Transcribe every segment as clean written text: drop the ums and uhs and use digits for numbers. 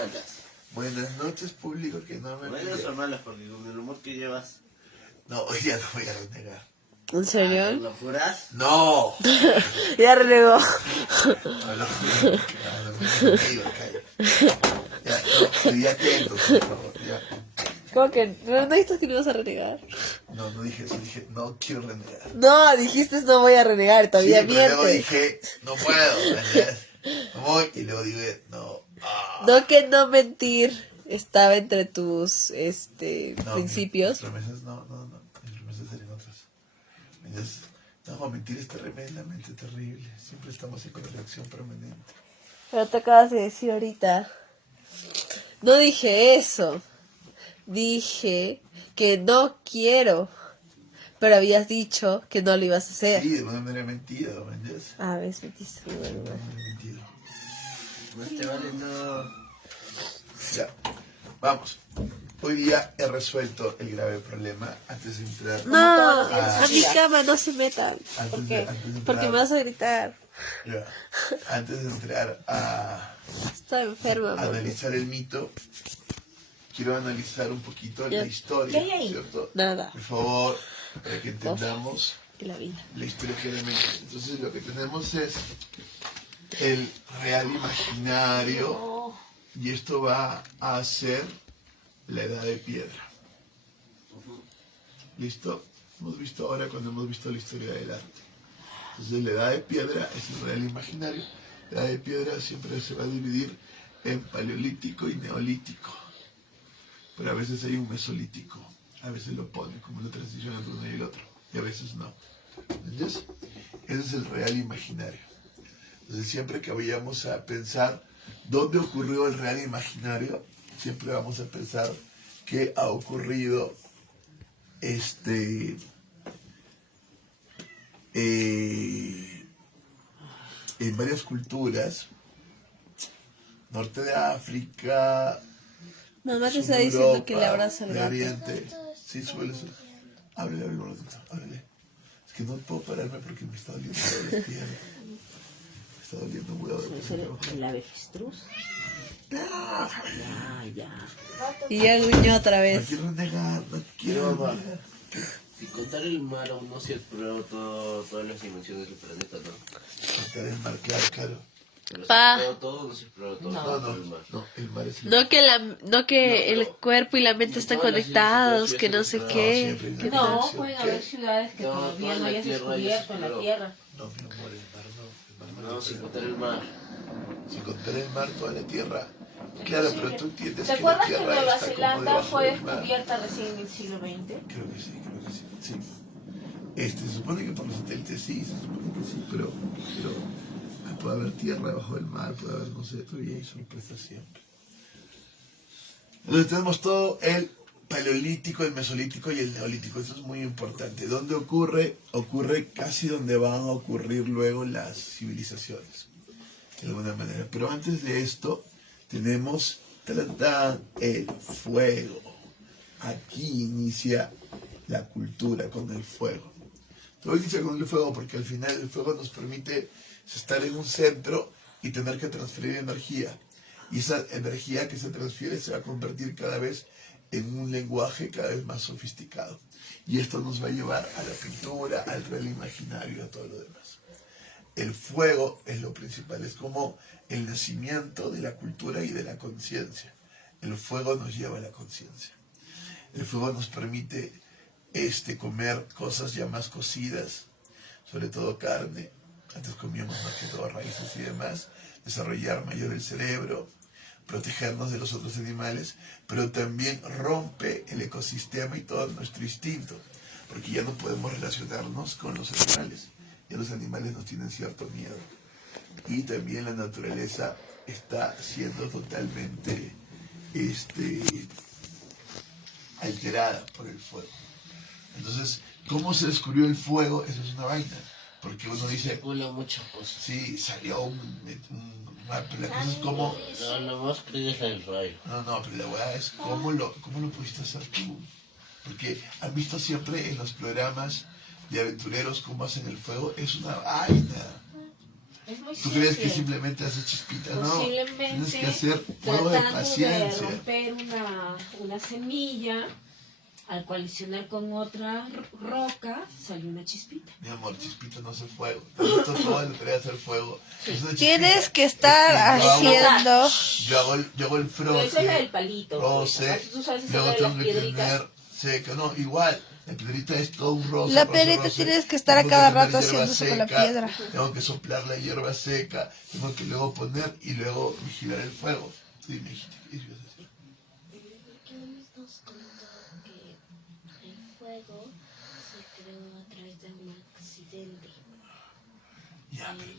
malas. Buenas noches, público que no me... Buenas o malas, porque con el humor que llevas... No, hoy ya no voy a renegar. ¿En serio? ¿Lo juras? ¡No! Ya renegó. No lo juro. No, ya, no, ya atento, por favor, ya. ¿Cómo que? ¿No dijiste que no ibas a renegar? No dije eso, dije, no quiero renegar. No, dijiste no voy a renegar, todavía Sí, pero luego mientes. dije, no puedo, ¿verdad? No voy, y luego digo, no. No, que no mentir estaba entre tus No, principios. Mis promesas no, mis promesas serían otras. Entonces, no, mentir es tremendamente terrible. Siempre estamos en contracción permanente. Pero te acabas de decir ahorita. No dije eso. Dije que no quiero. Pero habías dicho que no lo ibas a hacer. Sí, de una manera mentira, ¿me entiendes? Ah, ves, mentiste. De una manera mentira. Más te vale no... Ya, vamos. Hoy día he resuelto el grave problema antes de entrar. No, a mi cama no se metan. ¿Por qué? Antes de entrar, Porque me vas a gritar. Ya, antes de entrar a Está enferma, mamá. analizar el mito, quiero analizar un poquito la historia, ¿Qué hay ahí? ¿cierto? Nada. Por favor, para que entendamos De la vida. la historia claramente. Entonces lo que tenemos es el real imaginario y esto va a ser la edad de piedra. ¿Listo? Hemos visto ahora cuando hemos visto la historia del arte. Entonces la edad de piedra es el real imaginario. La edad de piedra siempre se va a dividir en paleolítico y neolítico. Pero a veces hay un mesolítico. A veces lo ponen como la transición entre uno y el otro. Y a veces no. ¿Entiendes? Ese es el real imaginario. Entonces siempre que vayamos a pensar dónde ocurrió el real imaginario, siempre vamos a pensar que ha ocurrido en varias culturas, norte de África, Mamá te sur está de diciendo Europa, que le abras al Medio gato. Oriente. Sí, súbele. Háblele, un ratito, háblele. Es que no puedo pararme porque me está doliendo las piernas. Me está doliendo un huevo. ¿El avestruz? Ya. Y ya gruñó otra No vez. quiero negar, no quiero Pero, negar. si contar el mar aún no se ha explorado todas las dimensiones del planeta, ¿no? Contar el mar, claro. Pero se Pa. ha explorado todo, no se ha explorado todo. El mar. No, el mar es No que el pero- cuerpo y la mente están todas las conectados, civilizaciones que no sé no, qué. siempre hay una que No, dimensión. pueden ¿Qué? haber ciudades que No, todavía toda no la hayas tierra descubierto en la ya se Tierra. No, mi amor, el mar no. El mar No, no sin se contar puede. el mar. Sin contar el mar, toda la tierra. Claro, pero tú entiendes ¿Te que la acuerdas que tierra Nueva está como Zelanda debajo fue del mar. descubierta recién en el siglo XX? Creo que sí. Se supone que por los satélites sí, se supone que sí, pero puede haber tierra debajo del mar, puede haber, no sé, todavía hay sorpresas siempre. Entonces tenemos todo el paleolítico, el mesolítico y el neolítico, eso es muy importante. ¿Dónde ocurre? Ocurre casi donde van a ocurrir luego las civilizaciones, de alguna manera. Pero antes de esto, tenemos el fuego. Aquí inicia la cultura con el fuego. Todo inicia con el fuego porque al final el fuego nos permite estar en un centro y tener que transferir energía. Y esa energía que se transfiere se va a convertir cada vez en un lenguaje cada vez más sofisticado. Y esto nos va a llevar a la pintura, al real imaginario y a todo lo demás. El fuego es lo principal, es como el nacimiento de la cultura y de la conciencia. El fuego nos lleva a la conciencia. El fuego nos permite comer cosas ya más cocidas, sobre todo carne. Antes comíamos más que todo raíces y demás. Desarrollar mayor el cerebro, protegernos de los otros animales, pero también rompe el ecosistema y todo nuestro instinto, porque ya no podemos relacionarnos con los animales. Ya los animales nos tienen cierto miedo. Y también la naturaleza está siendo totalmente alterada por el fuego. Entonces, ¿cómo se descubrió el fuego? Eso es una vaina. Porque uno dice, Circula muchas cosas. sí, salió pero la cosa es cómo... No, lo más creído es el rayo. No, pero la weá es cómo lo pudiste hacer tú. Porque han visto siempre en los programas de aventureros cómo hacen el fuego. Es una vaina. Es muy ¿Tú crees que simple. simplemente haces chispitas? No, Posiblemente tienes que hacer juego de tratando de paciencia. romper una semilla, al colisionar con otra roca, salió una chispita. Mi amor, chispita no hace fuego. Tanto todo le trae a hacer fuego. Es una Tienes chispita. que estar Es que haciendo... yo hago el Pero esa es la del froce, palito. roce, Tú sabes esa luego de tengo las que piedritas. tener seca. No, igual. La piedrita es todo un roce. La roce, piedrita roce. tienes que estar a Tengo que cada tener rato hierba haciéndose con la seca, piedra. Tengo que soplar la hierba seca. Tengo que luego poner y luego vigilar el fuego. Tú dime, hijita, ¿qué ibas a decir? Que nos contó que el fuego se creó a través de un accidente Ya, pero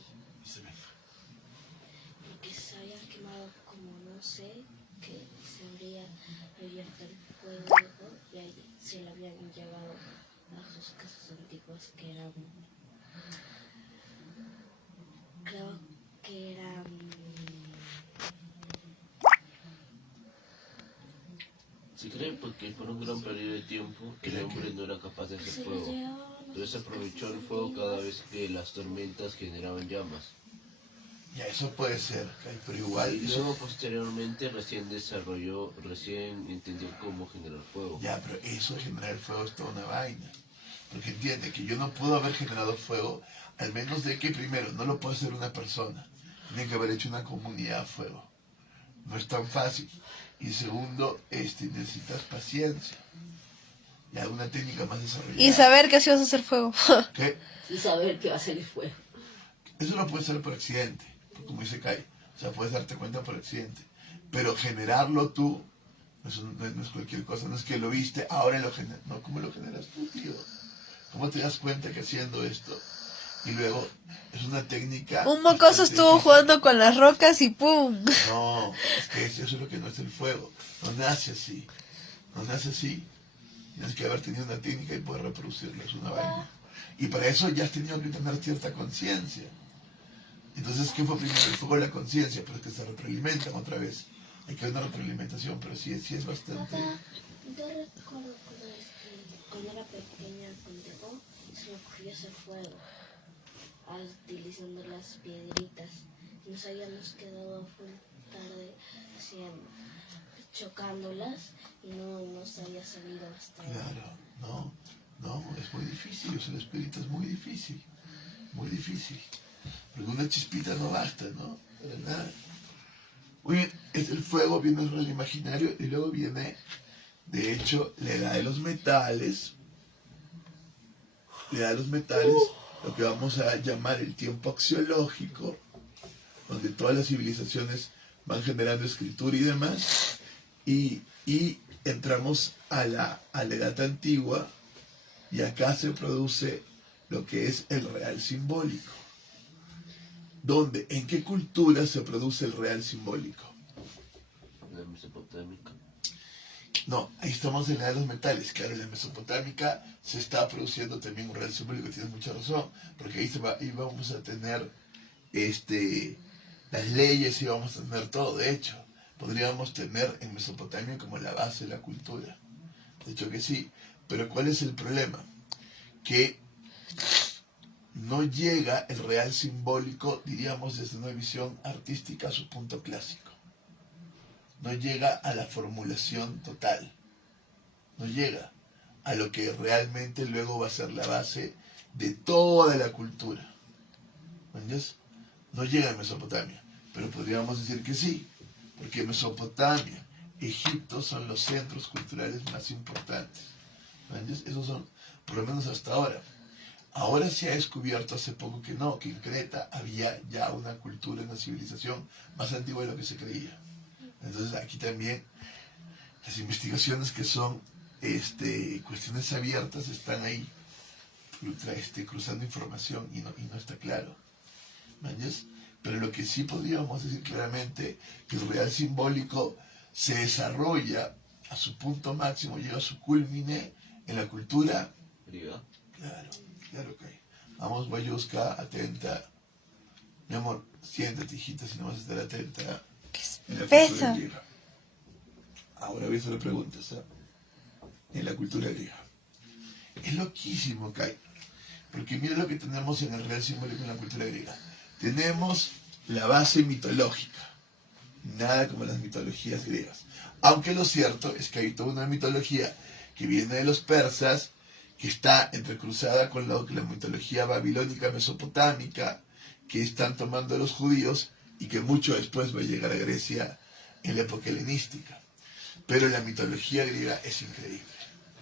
se me... y que se había quemado como no sé, que se habría abierto el fuego y ahí se lo habían llevado a sus casas antiguas que eran, creo que eran, Se cree porque por un gran periodo de tiempo el hombre no era capaz de hacer se lo fuego. llevaban a Entonces sus aprovechó casas el fuego cada antiguas. vez que las tormentas generaban llamas. Ya, eso puede ser, Kai, pero igual... Y eso- luego posteriormente recién entendió cómo generar fuego. Ya, pero eso de generar fuego es toda una vaina. Porque entiende que yo no puedo haber generado fuego, al menos de que primero no lo puede hacer una persona. Tiene que haber hecho una comunidad a fuego. No es tan fácil. Y segundo, necesitas paciencia. Y alguna técnica más desarrollada. Y saber que así vas a hacer fuego. ¿Qué? Y saber que va a salir fuego. Eso no puede ser por accidente, como dice Kai. O sea, puedes darte cuenta por accidente. Pero generarlo tú, no es cualquier cosa. No es que lo viste, ahora lo generas. No, ¿cómo lo generas tú, tío? ¿Cómo te das cuenta que haciendo esto? Y luego, es una técnica... Un mocoso bastante estuvo difícil. jugando con las rocas y ¡pum! No, es que eso es lo que no es el fuego. No nace así. No nace así. Tienes que haber tenido una técnica y poder reproducirla. Es una vaina. Y para eso ya has tenido que tener cierta conciencia. Entonces, ¿qué fue primero? El fuego o la conciencia, pero es que se retroalimentan otra vez. Hay que haber una retroalimentación, pero sí es bastante... Papá, yo recuerdo cuando era pequeña, cuando se me ocurrió hacer fuego, utilizando las piedritas. Nos habíamos quedado full tarde chocándolas y no nos había salido hasta ahí. Claro, no, es muy difícil. Usar la espirita es muy difícil. Muy difícil. Porque una chispita no basta, ¿no? Para nada. Muy bien, el fuego viene del real imaginario y luego viene, de hecho, la edad de los metales. La edad de los metales, lo que vamos a llamar el tiempo axiológico, donde todas las civilizaciones van generando escritura y demás, y entramos a la edad antigua, y acá se produce lo que es el real simbólico. ¿Dónde? ¿En qué cultura se produce el real simbólico? La mesopotámica. No, ahí estamos en la edad de los metales. Claro, en la mesopotámica se está produciendo también un real simbólico, tienes mucha razón, porque ahí vamos a tener las leyes y vamos a tener todo. De hecho, podríamos tener en Mesopotamia como la base de la cultura. De hecho que sí, pero ¿cuál es el problema? Que no llega el real simbólico, diríamos, desde una visión artística a su punto clásico. No llega a la formulación total. No llega a lo que realmente luego va a ser la base de toda la cultura. ¿Entiendes? No llega a Mesopotamia, pero podríamos decir que sí, porque Mesopotamia, Egipto son los centros culturales más importantes. ¿Entiendes? Esos son, por lo menos hasta ahora. Ahora se ha descubierto hace poco que no, que en Creta había ya una cultura, una civilización más antigua de lo que se creía. Entonces aquí también las investigaciones que son cuestiones abiertas están ahí cruzando información y no está claro. ¿Entiendes? Pero lo que sí podríamos decir claramente que el real simbólico se desarrolla a su punto máximo, llega a su culmine en la cultura. Griega. Claro que hay. Vamos, Bayuska, atenta. Mi amor, siéntate, hijita, si no vas a estar atenta. En la cultura Pesa. griega. Ahora ves la pregunta, ¿sabes? En la cultura griega. Es loquísimo, Kai. Porque mira lo que tenemos en el real simbólico en la cultura griega. tenemos la base mitológica. Nada como las mitologías griegas. Aunque lo cierto es que hay toda una mitología que viene de los persas, que está entrecruzada con la mitología babilónica mesopotámica, que están tomando los judíos y que mucho después va a llegar a Grecia en la época helenística. Pero la mitología griega es increíble.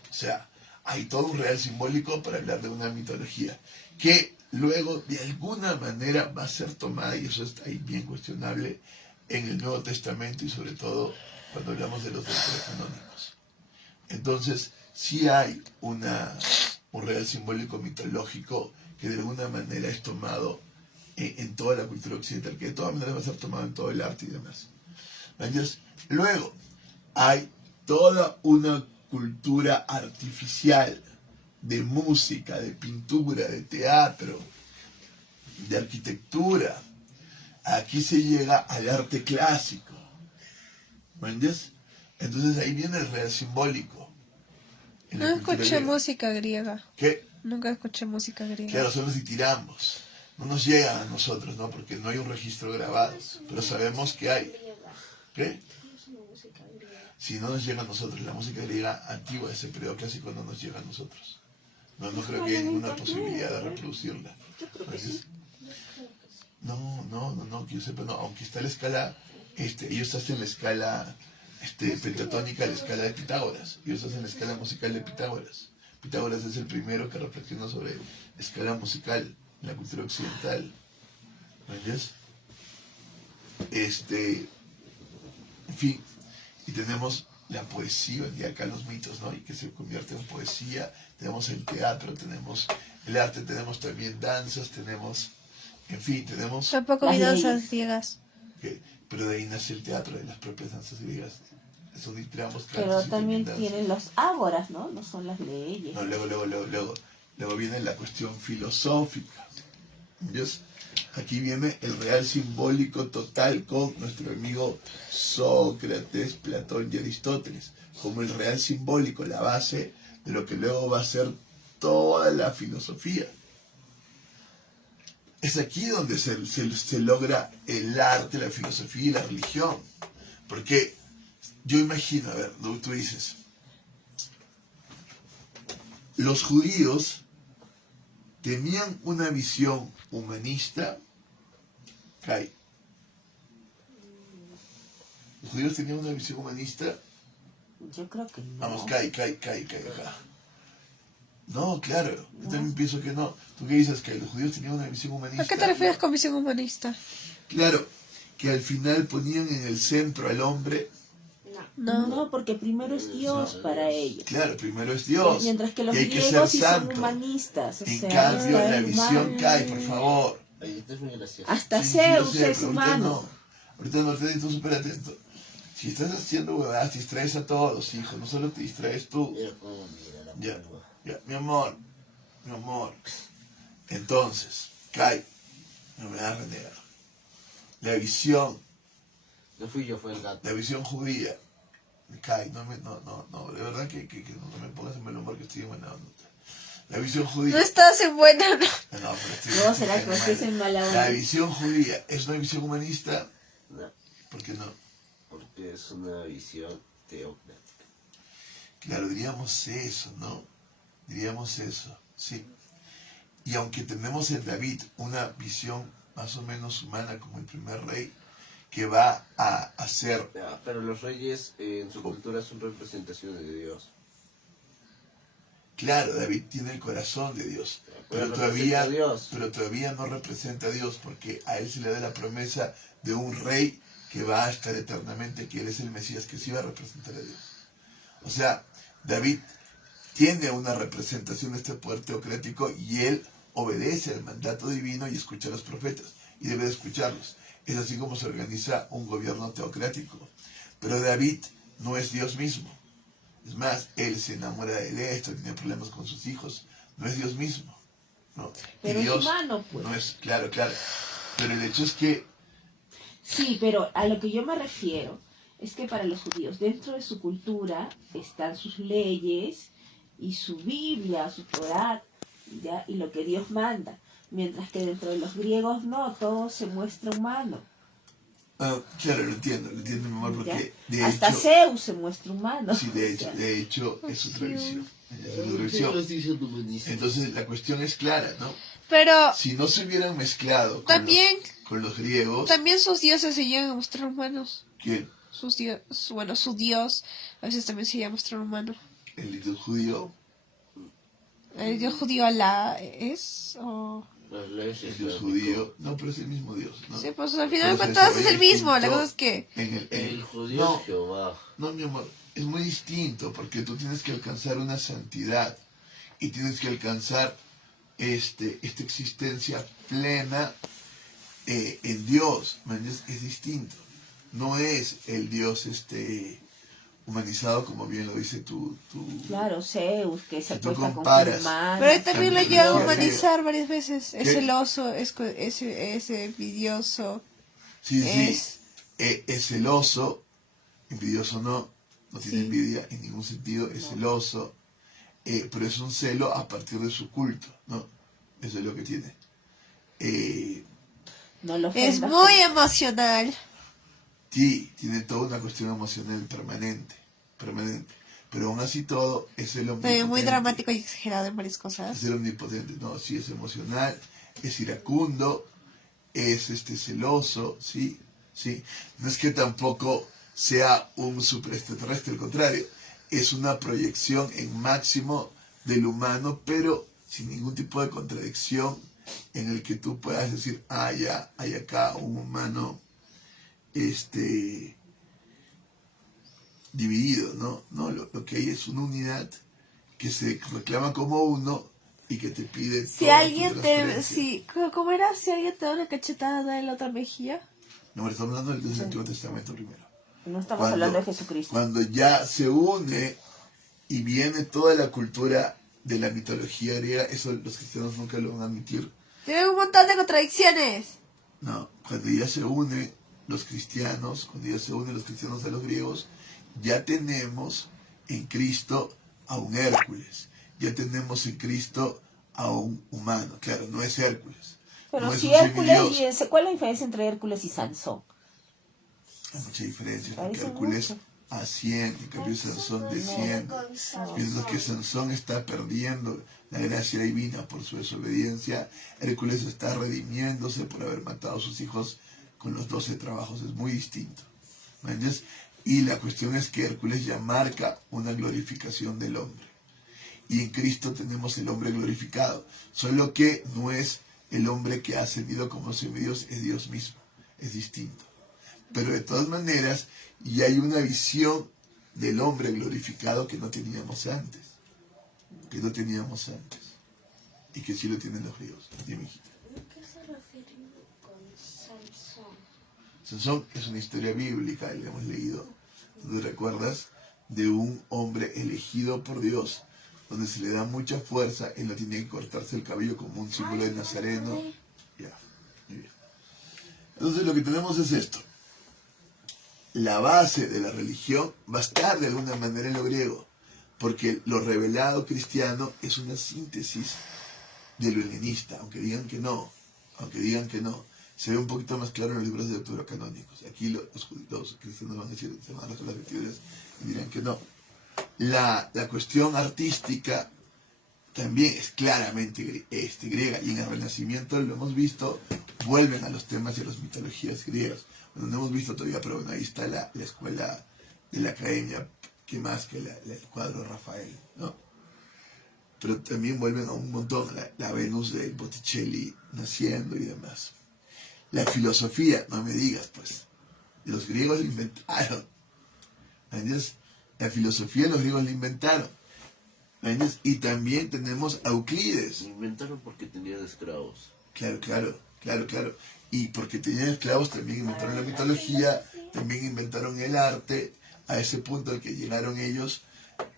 O sea, hay todo un real simbólico para hablar de una mitología que luego de alguna manera va a ser tomada, y eso está ahí bien cuestionable, en el Nuevo Testamento y sobre todo cuando hablamos de los deuterocanónicos. Entonces, sí hay un real simbólico mitológico que de alguna manera es tomado en toda la cultura occidental, que de todas maneras va a ser tomado en todo el arte y demás. Entonces, luego, hay toda una cultura artificial de música, de pintura, de teatro, de arquitectura. Aquí se llega al arte clásico. ¿Me entiendes? Entonces ahí viene el real simbólico. En la No cultura escuché griega. música griega. ¿Qué? Nunca escuché música griega. Claro, solo si tiramos. No nos llegan a nosotros, ¿no? Porque no hay un registro grabado. Pero sabemos que hay. ¿Qué? Si no nos llega a nosotros, la música griega antigua de ese periodo clásico no nos llega a nosotros. No creo que haya ninguna posibilidad de reproducirla. No, que yo sepa, no. Aunque está la escala, ellos hacen la escala pentatónica, la escala de Pitágoras. Ellos hacen la escala musical de Pitágoras. Pitágoras es el primero que reflexiona sobre la escala musical en la cultura occidental. ¿Me entiendes? En fin, y tenemos la poesía, y acá los mitos, ¿no? Y que se convierte en poesía. Tenemos el teatro, tenemos el arte, tenemos también danzas, tenemos, en fin, tenemos... Tampoco vi danzas griegas. Pero de ahí nace el teatro, de las propias danzas griegas. Eso inspiramos Pero también tienen los ágoras, ¿no? No son las leyes. No, luego viene la cuestión filosófica. ¿Ves? Aquí viene el real simbólico total con nuestro amigo Sócrates, Platón y Aristóteles, como el real simbólico, la base de lo que luego va a ser toda la filosofía. Es aquí donde se logra el arte, la filosofía y la religión. Porque yo imagino, a ver, tú dices, los judíos tenían una visión humanista. Kai. ¿Los judíos tenían una visión humanista? Yo creo que no. Vamos, Kai, acá. No, claro, yo también pienso que no. ¿Tú qué dices, Kai? ¿Los judíos tenían una visión humanista? ¿A qué te refieres con visión humanista? Claro, que al final ponían en el centro al hombre. No, porque primero es Dios para ellos. Claro, primero es Dios. Mientras que los y hay que griegos ser sí son santo. humanistas. En cambio, la visión Kai, por favor. Ahí es muy gracioso. Hasta Sí, Zeus yo sé, es pero humano. Ahorita no, estás súper atento. Si estás haciendo huevadas, distraes a todos, hijo. No solo te distraes tú. Mira cómo mira la pulga. Ya, mi amor. Entonces, Kai, no me vas a renegar. La visión, No fui yo, fue el gato. la visión judía. Kai, no, de verdad que no me pongas en mal humor que estoy en buena onda. La visión judía. No estás en buena. No, pero estoy. No, será que estés en mala onda. La visión judía es una visión humanista. No, ¿Por qué no? porque es una visión teocrática. Claro, diríamos eso, ¿no? Diríamos eso, sí. Y aunque tenemos en David una visión más o menos humana como el primer rey, que va a hacer... Ya, pero los reyes en su cultura son representaciones de Dios. Claro, David tiene el corazón de Dios, pero representa a Dios. todavía no representa a Dios, porque a él se le da la promesa de un rey que va a estar eternamente, que él es el Mesías, que sí va a representar a Dios. O sea, David tiene una representación de este poder teocrático y él obedece al mandato divino y escucha a los profetas, y debe de escucharlos. Es así como se organiza un gobierno teocrático. Pero David no es Dios mismo. Es más, él se enamora de esto, tiene problemas con sus hijos. No es Dios mismo. ¿No? Pero y Dios es humano, pues. no es, claro. Pero el hecho es que... Sí, pero a lo que yo me refiero es que para los judíos, dentro de su cultura, están sus leyes y su Biblia, su Torá, ¿ya? Y lo que Dios manda. Mientras que dentro de los griegos no, todo se muestra humano. Ah, claro, lo entiendo, mi amor, porque de Hasta hecho, Zeus se muestra humano. sí, de hecho es otra visión. Es otra ¿Por qué lo visión. estoy diciendo humanista? Entonces la cuestión es clara, ¿no? Pero Si no se hubieran mezclado también, con los griegos, también sus dioses se llegan a mostrar humanos. ¿quién? Sus dios, bueno, su dios a veces también se llega a mostrar humano. El dios judío, ¿El dios judío Alá es? ¿O? el dios judío, no, pero es el mismo dios, ¿no? Sí, pues al final de Pero cuentas se es el ve mismo. La distinto cosa es que El judío no, es Jehová. no, mi amor, es muy distinto porque tú tienes que alcanzar una santidad y tienes que alcanzar esta existencia plena en Dios, ¿me entiendes? Es distinto. No es el Dios humanizado como bien lo dice tu Claro, Zeus, que se Si tú acuesta con comparas, humanos. pero él también lo llega a Sí, humanizar varias veces. Es ¿Qué? celoso, es envidioso. sí, Es- es celoso, envidioso no tiene Sí. envidia en ningún sentido, es celoso, pero es un celo a partir de su culto, ¿no? Eso es lo que tiene. No lo Es ofendas muy con- emocional. Sí, tiene toda una cuestión emocional permanente, pero aún así todo es el omnipotente. También muy dramático y exagerado en varias Es cosas. el omnipotente, no, sí, es emocional, es iracundo, es celoso, sí. No es que tampoco sea un super extraterrestre, al contrario, es una proyección en máximo del humano, pero sin ningún tipo de contradicción en el que tú puedas decir, ya, hay acá un humano dividido, ¿no? No, lo que hay es una unidad que se reclama como uno y que te pide Si toda tu alguien te... transferencia. Si, ¿cómo era? Si alguien te da una cachetada en la otra mejilla. No, pero estamos hablando del Antiguo Testamento primero. No estamos hablando de Jesucristo. Cuando ya se une y viene toda la cultura de la mitología griega, eso los cristianos nunca lo van a admitir. Tienen un montón de contradicciones. No, cuando ya se une los cristianos a los griegos, ya tenemos en Cristo a un Hércules, ya tenemos en Cristo a un humano. Claro, no es Hércules. Pero no es si un Hércules semidios. ¿cuál es la diferencia entre Hércules y Sansón? Hay mucha diferencia, porque Parece Hércules mucho. asciende, en cambio Sansón desciende. Pienso que Sansón está perdiendo la gracia divina por su desobediencia. Hércules está redimiéndose por haber matado a sus hijos con los 12 trabajos. Es muy distinto. ¿Me entiendes? Y la cuestión es que Hércules ya marca una glorificación del hombre. Y en Cristo tenemos el hombre glorificado. Solo que no es el hombre que ha ascendido como semidios, es Dios mismo. Es distinto. Pero de todas maneras, ya hay una visión del hombre glorificado que no teníamos antes. Y que sí lo tienen los griegos. Dime, hijita. ¿A qué se refieren con Sansón? Sansón es una historia bíblica, la hemos leído. ¿Tú te recuerdas? De un hombre elegido por Dios, donde se le da mucha fuerza, él no tiene que cortarse el cabello como un símbolo de nazareno. Ya, muy bien. Entonces lo que tenemos es esto. La base de la religión va a estar de alguna manera en lo griego, porque lo revelado cristiano es una síntesis de lo helenista, aunque digan que no, se ve un poquito más claro en los libros de deuterocanónicos. Aquí los cristianos van a decir, se van a las escrituras y dirán que no. La cuestión artística también es claramente griega, y en el Renacimiento lo hemos visto, vuelven a los temas y a las mitologías griegas. Bueno, no hemos visto todavía, pero bueno, ahí está la escuela de la academia, que más que el cuadro de Rafael, ¿no? Pero también vuelven a un montón, la Venus de Botticelli naciendo y demás. La filosofía, no me digas, pues, los griegos la inventaron. ¿Me entiendes? La filosofía los griegos la inventaron. ¿Me entiendes? Y también tenemos a Euclides. Se inventaron porque tenían esclavos. Claro. Y porque tenían esclavos también inventaron la mitología, también inventaron el arte, a ese punto al que llegaron ellos,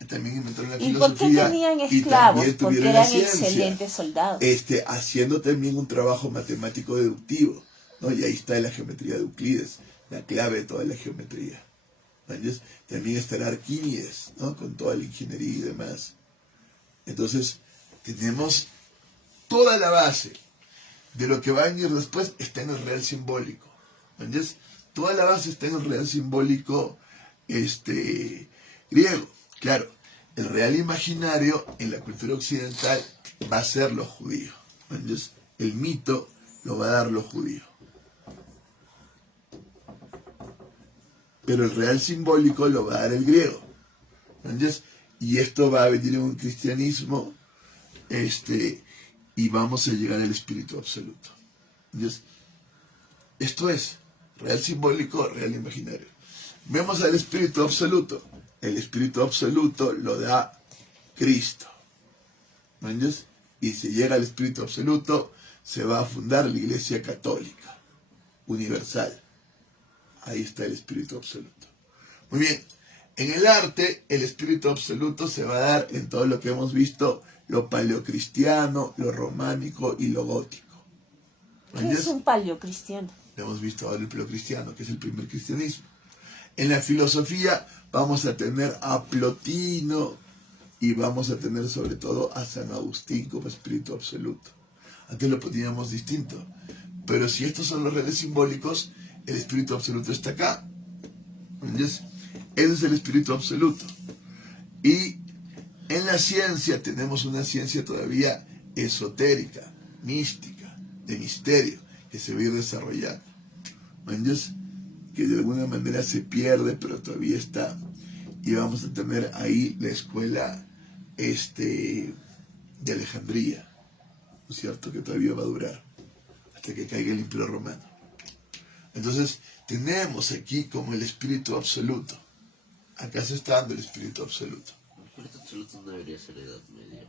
también inventaron la ¿Y por qué filosofía. tenían y esclavos? también Porque tuvieron la eran ciencia. excelentes soldados. Haciendo también un trabajo matemático deductivo, ¿no? Y ahí está la geometría de Euclides, la clave de toda la geometría. ¿Entiendes? También estará Arquímedes, ¿no? Con toda la ingeniería y demás. Entonces, tenemos toda la base. de lo que va a venir después está en el real simbólico. ¿Entiendes? Toda la base está en el real simbólico griego. Claro, el real imaginario en la cultura occidental va a ser lo judío. ¿Entiendes? El mito lo va a dar lo judío. Pero el real simbólico lo va a dar el griego. ¿Entiendes? Y esto va a venir en un cristianismo y vamos a llegar al espíritu absoluto. ¿Entiendes? Esto es real simbólico, real imaginario. Vemos al espíritu absoluto. El espíritu absoluto lo da Cristo. ¿Entiendes? Y si llega al espíritu absoluto, se va a fundar la Iglesia Católica Universal. Ahí está el espíritu absoluto. Muy bien. En el arte, el espíritu absoluto se va a dar en todo lo que hemos visto, lo paleocristiano, lo románico y lo gótico. ¿Qué es un paleocristiano? Hemos visto ahora el paleocristiano, que es el primer cristianismo. En la filosofía vamos a tener a Plotino y vamos a tener sobre todo a San Agustín como espíritu absoluto. Antes lo poníamos distinto. Pero si estos son los reales simbólicos, el espíritu absoluto está acá. ¿Entiendes? Ese es el espíritu absoluto. Y en la ciencia tenemos una ciencia todavía esotérica, mística, de misterio, que se va a ir desarrollando. ¿Entiendes? Que de alguna manera se pierde, pero todavía está. Y vamos a tener ahí la escuela de Alejandría, ¿no es cierto? Que todavía va a durar hasta que caiga el Imperio Romano. Entonces, tenemos aquí como el espíritu absoluto. Acá se está dando el espíritu absoluto. El espíritu absoluto no debería ser edad media.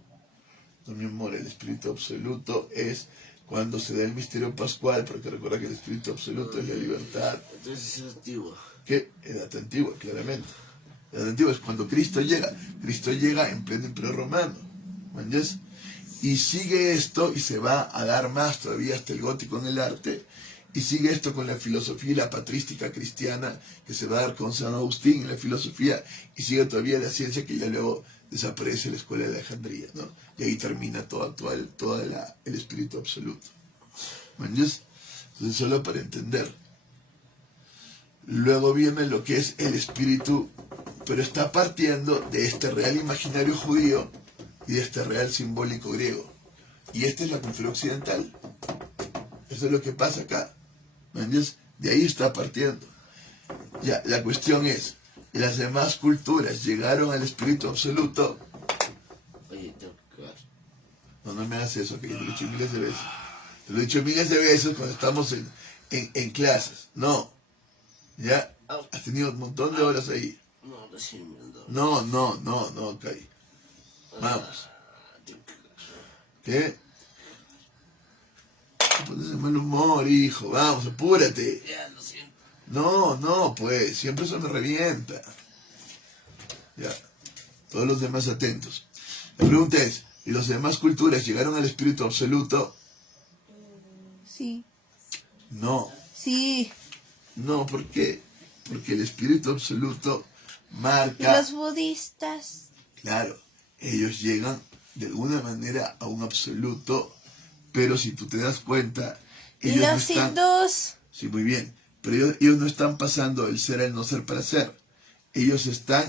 No, mi amor, el espíritu absoluto es cuando se da el misterio pascual, porque recuerda que el espíritu absoluto es la libertad. Entonces es antiguo. ¿Qué? Edad antigua, claramente. Edad antigua es cuando Cristo llega. Cristo llega en pleno Imperio Romano. ¿Entiendes? Y sigue esto y se va a dar más todavía hasta el gótico en el arte. Y sigue esto con la filosofía y la patrística cristiana que se va a dar con San Agustín en la filosofía. Y sigue todavía la ciencia que ya luego desaparece la escuela de Alejandría, ¿no? Y ahí termina todo el espíritu absoluto. ¿Entiendes? Entonces, solo para entender. Luego viene lo que es el espíritu, pero está partiendo de este real imaginario judío y de este real simbólico griego. Y esta es la cultura occidental. Eso es lo que pasa acá. ¿Entiendes? De ahí está partiendo. Ya, la cuestión es, ¿las demás culturas llegaron al espíritu absoluto? Oye, tengo que cagar. No me hagas eso, que te lo he dicho miles de veces. Te lo he dicho miles de veces cuando estamos en clases. No. ¿Ya? Has tenido un montón de horas ahí. No, recién me han dado. No, Kai. Vamos. Tengo que cagar. ¿Qué? Te pones de mal humor, hijo. Vamos, apúrate. Ya, lo siento. No, pues, siempre eso me revienta. Ya, todos los demás atentos. La pregunta es, ¿y las demás culturas llegaron al espíritu absoluto? Sí. No, Sí. ¿por qué? Porque el espíritu absoluto ¿Y marca... los budistas? Claro, ellos llegan de alguna manera a un absoluto, pero si tú te das cuenta, ¿Y ellos no los están... hindús? Sí, muy bien. Pero ellos no están pasando del ser al no ser para ser. Ellos están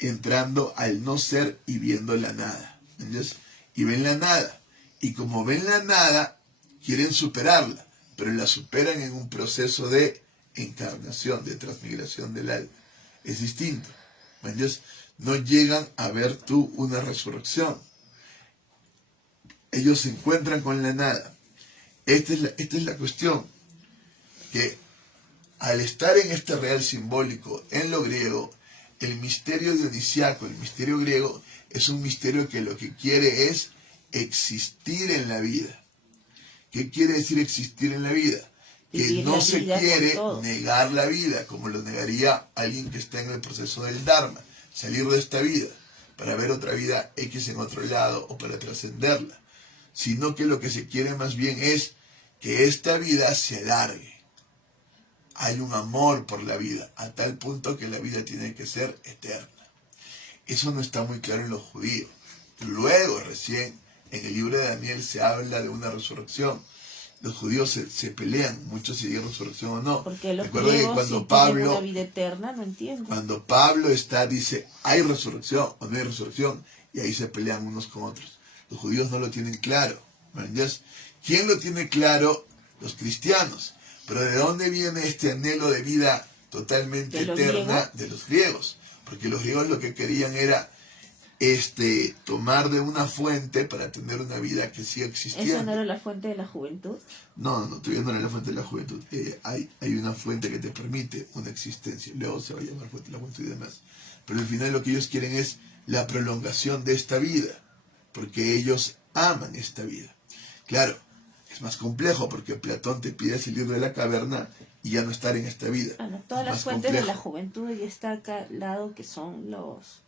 entrando al no ser y viendo la nada. ¿Entiendes? Y ven la nada. Y como ven la nada, quieren superarla. Pero la superan en un proceso de encarnación, de transmigración del alma. Es distinto. ¿Entiendes? No llegan a ver tú una resurrección. Ellos se encuentran con la nada. Esta es la cuestión. Que al estar en este real simbólico, en lo griego, el misterio dionisiaco, el misterio griego, es un misterio que lo que quiere es existir en la vida. ¿Qué quiere decir existir en la vida? Que Vivir no la se vida quiere con todo. negar la vida, como lo negaría alguien que está en el proceso del Dharma, salir de esta vida, para ver otra vida X en otro lado o para trascenderla, sino que lo que se quiere más bien es que esta vida se alargue. Hay un amor por la vida, a tal punto que la vida tiene que ser eterna. Eso no está muy claro en los judíos. Luego, recién, en el libro de Daniel se habla de una resurrección. Los judíos se pelean mucho si hay resurrección o no. Porque los Recuerda que griegos cuando sí tienen Pablo, una vida eterna, no entiendo. cuando Pablo dice, ¿hay resurrección o no hay resurrección? Y ahí se pelean unos con otros. Los judíos no lo tienen claro. ¿Entiendes? ¿Quién lo tiene claro? Los cristianos. Pero ¿de dónde viene este anhelo de vida totalmente ¿De los eterna? griegos? De los griegos. Porque los griegos lo que querían era tomar de una fuente para tener una vida que siga existiendo. ¿Esa no era la fuente de la juventud? No, todavía no era la fuente de la juventud. Hay una fuente que te permite una existencia. Luego se va a llamar fuente de la juventud y demás. Pero al final lo que ellos quieren es la prolongación de esta vida. Porque ellos aman esta vida. Claro, es más complejo porque Platón te pide salir de la caverna y ya no estar en esta vida. Bueno, todas Es las más fuentes de la complejo. juventud y está acá al lado que son los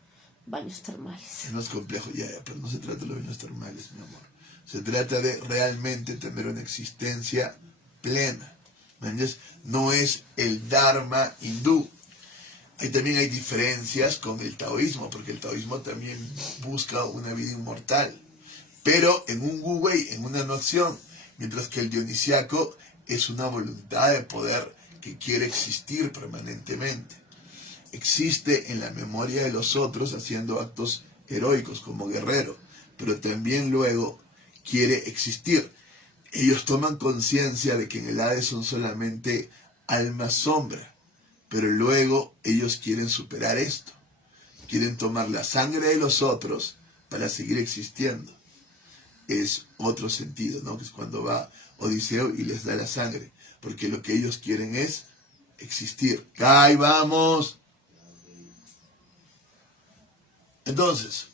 baños termales. Es más complejo, ya, pero no se trata de los bienes termales, mi amor. Se trata de realmente tener una existencia plena. ¿Me entiendes? No es el Dharma hindú. Ahí también hay diferencias con el taoísmo, porque el taoísmo también busca una vida inmortal, pero en un wu wei, en una no acción, mientras que el dionisiaco es una voluntad de poder que quiere existir permanentemente. Existe en la memoria de los otros haciendo actos heroicos como guerrero, pero también luego quiere existir. Ellos toman conciencia de que en el Hades son solamente alma sombra, pero luego ellos quieren superar esto. Quieren tomar la sangre de los otros para seguir existiendo. Es otro sentido, ¿no? Que es cuando va Odiseo y les da la sangre, porque lo que ellos quieren es existir. ¡Ay, vamos! Entonces,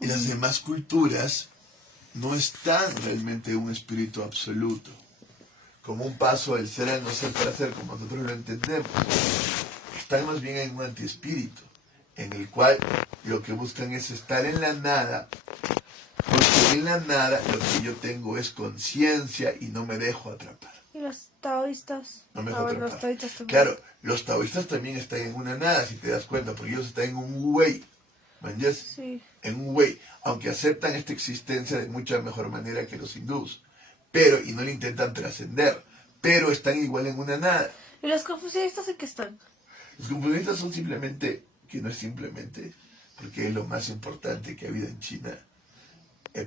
y las demás culturas no están realmente en un espíritu absoluto, como un paso del ser al no ser para ser, como nosotros lo entendemos. Están más bien en un antiespíritu, en el cual lo que buscan es estar en la nada, porque en la nada lo que yo tengo es conciencia y no me dejo atrapar. ¿Y los taoístas? No me dejo Los atrapar. taoístas también. Claro, los taoístas también están en una nada, si te das cuenta, porque ellos están en un wu wei. ¿Me entiendes? Sí. En un wei, aunque aceptan esta existencia de mucha mejor manera que los hindús, pero, y no le intentan trascender, pero están igual en una nada. ¿Y los confucianistas en qué están? Los confucianistas son simplemente, que no es simplemente, porque es lo más importante que ha habido en China,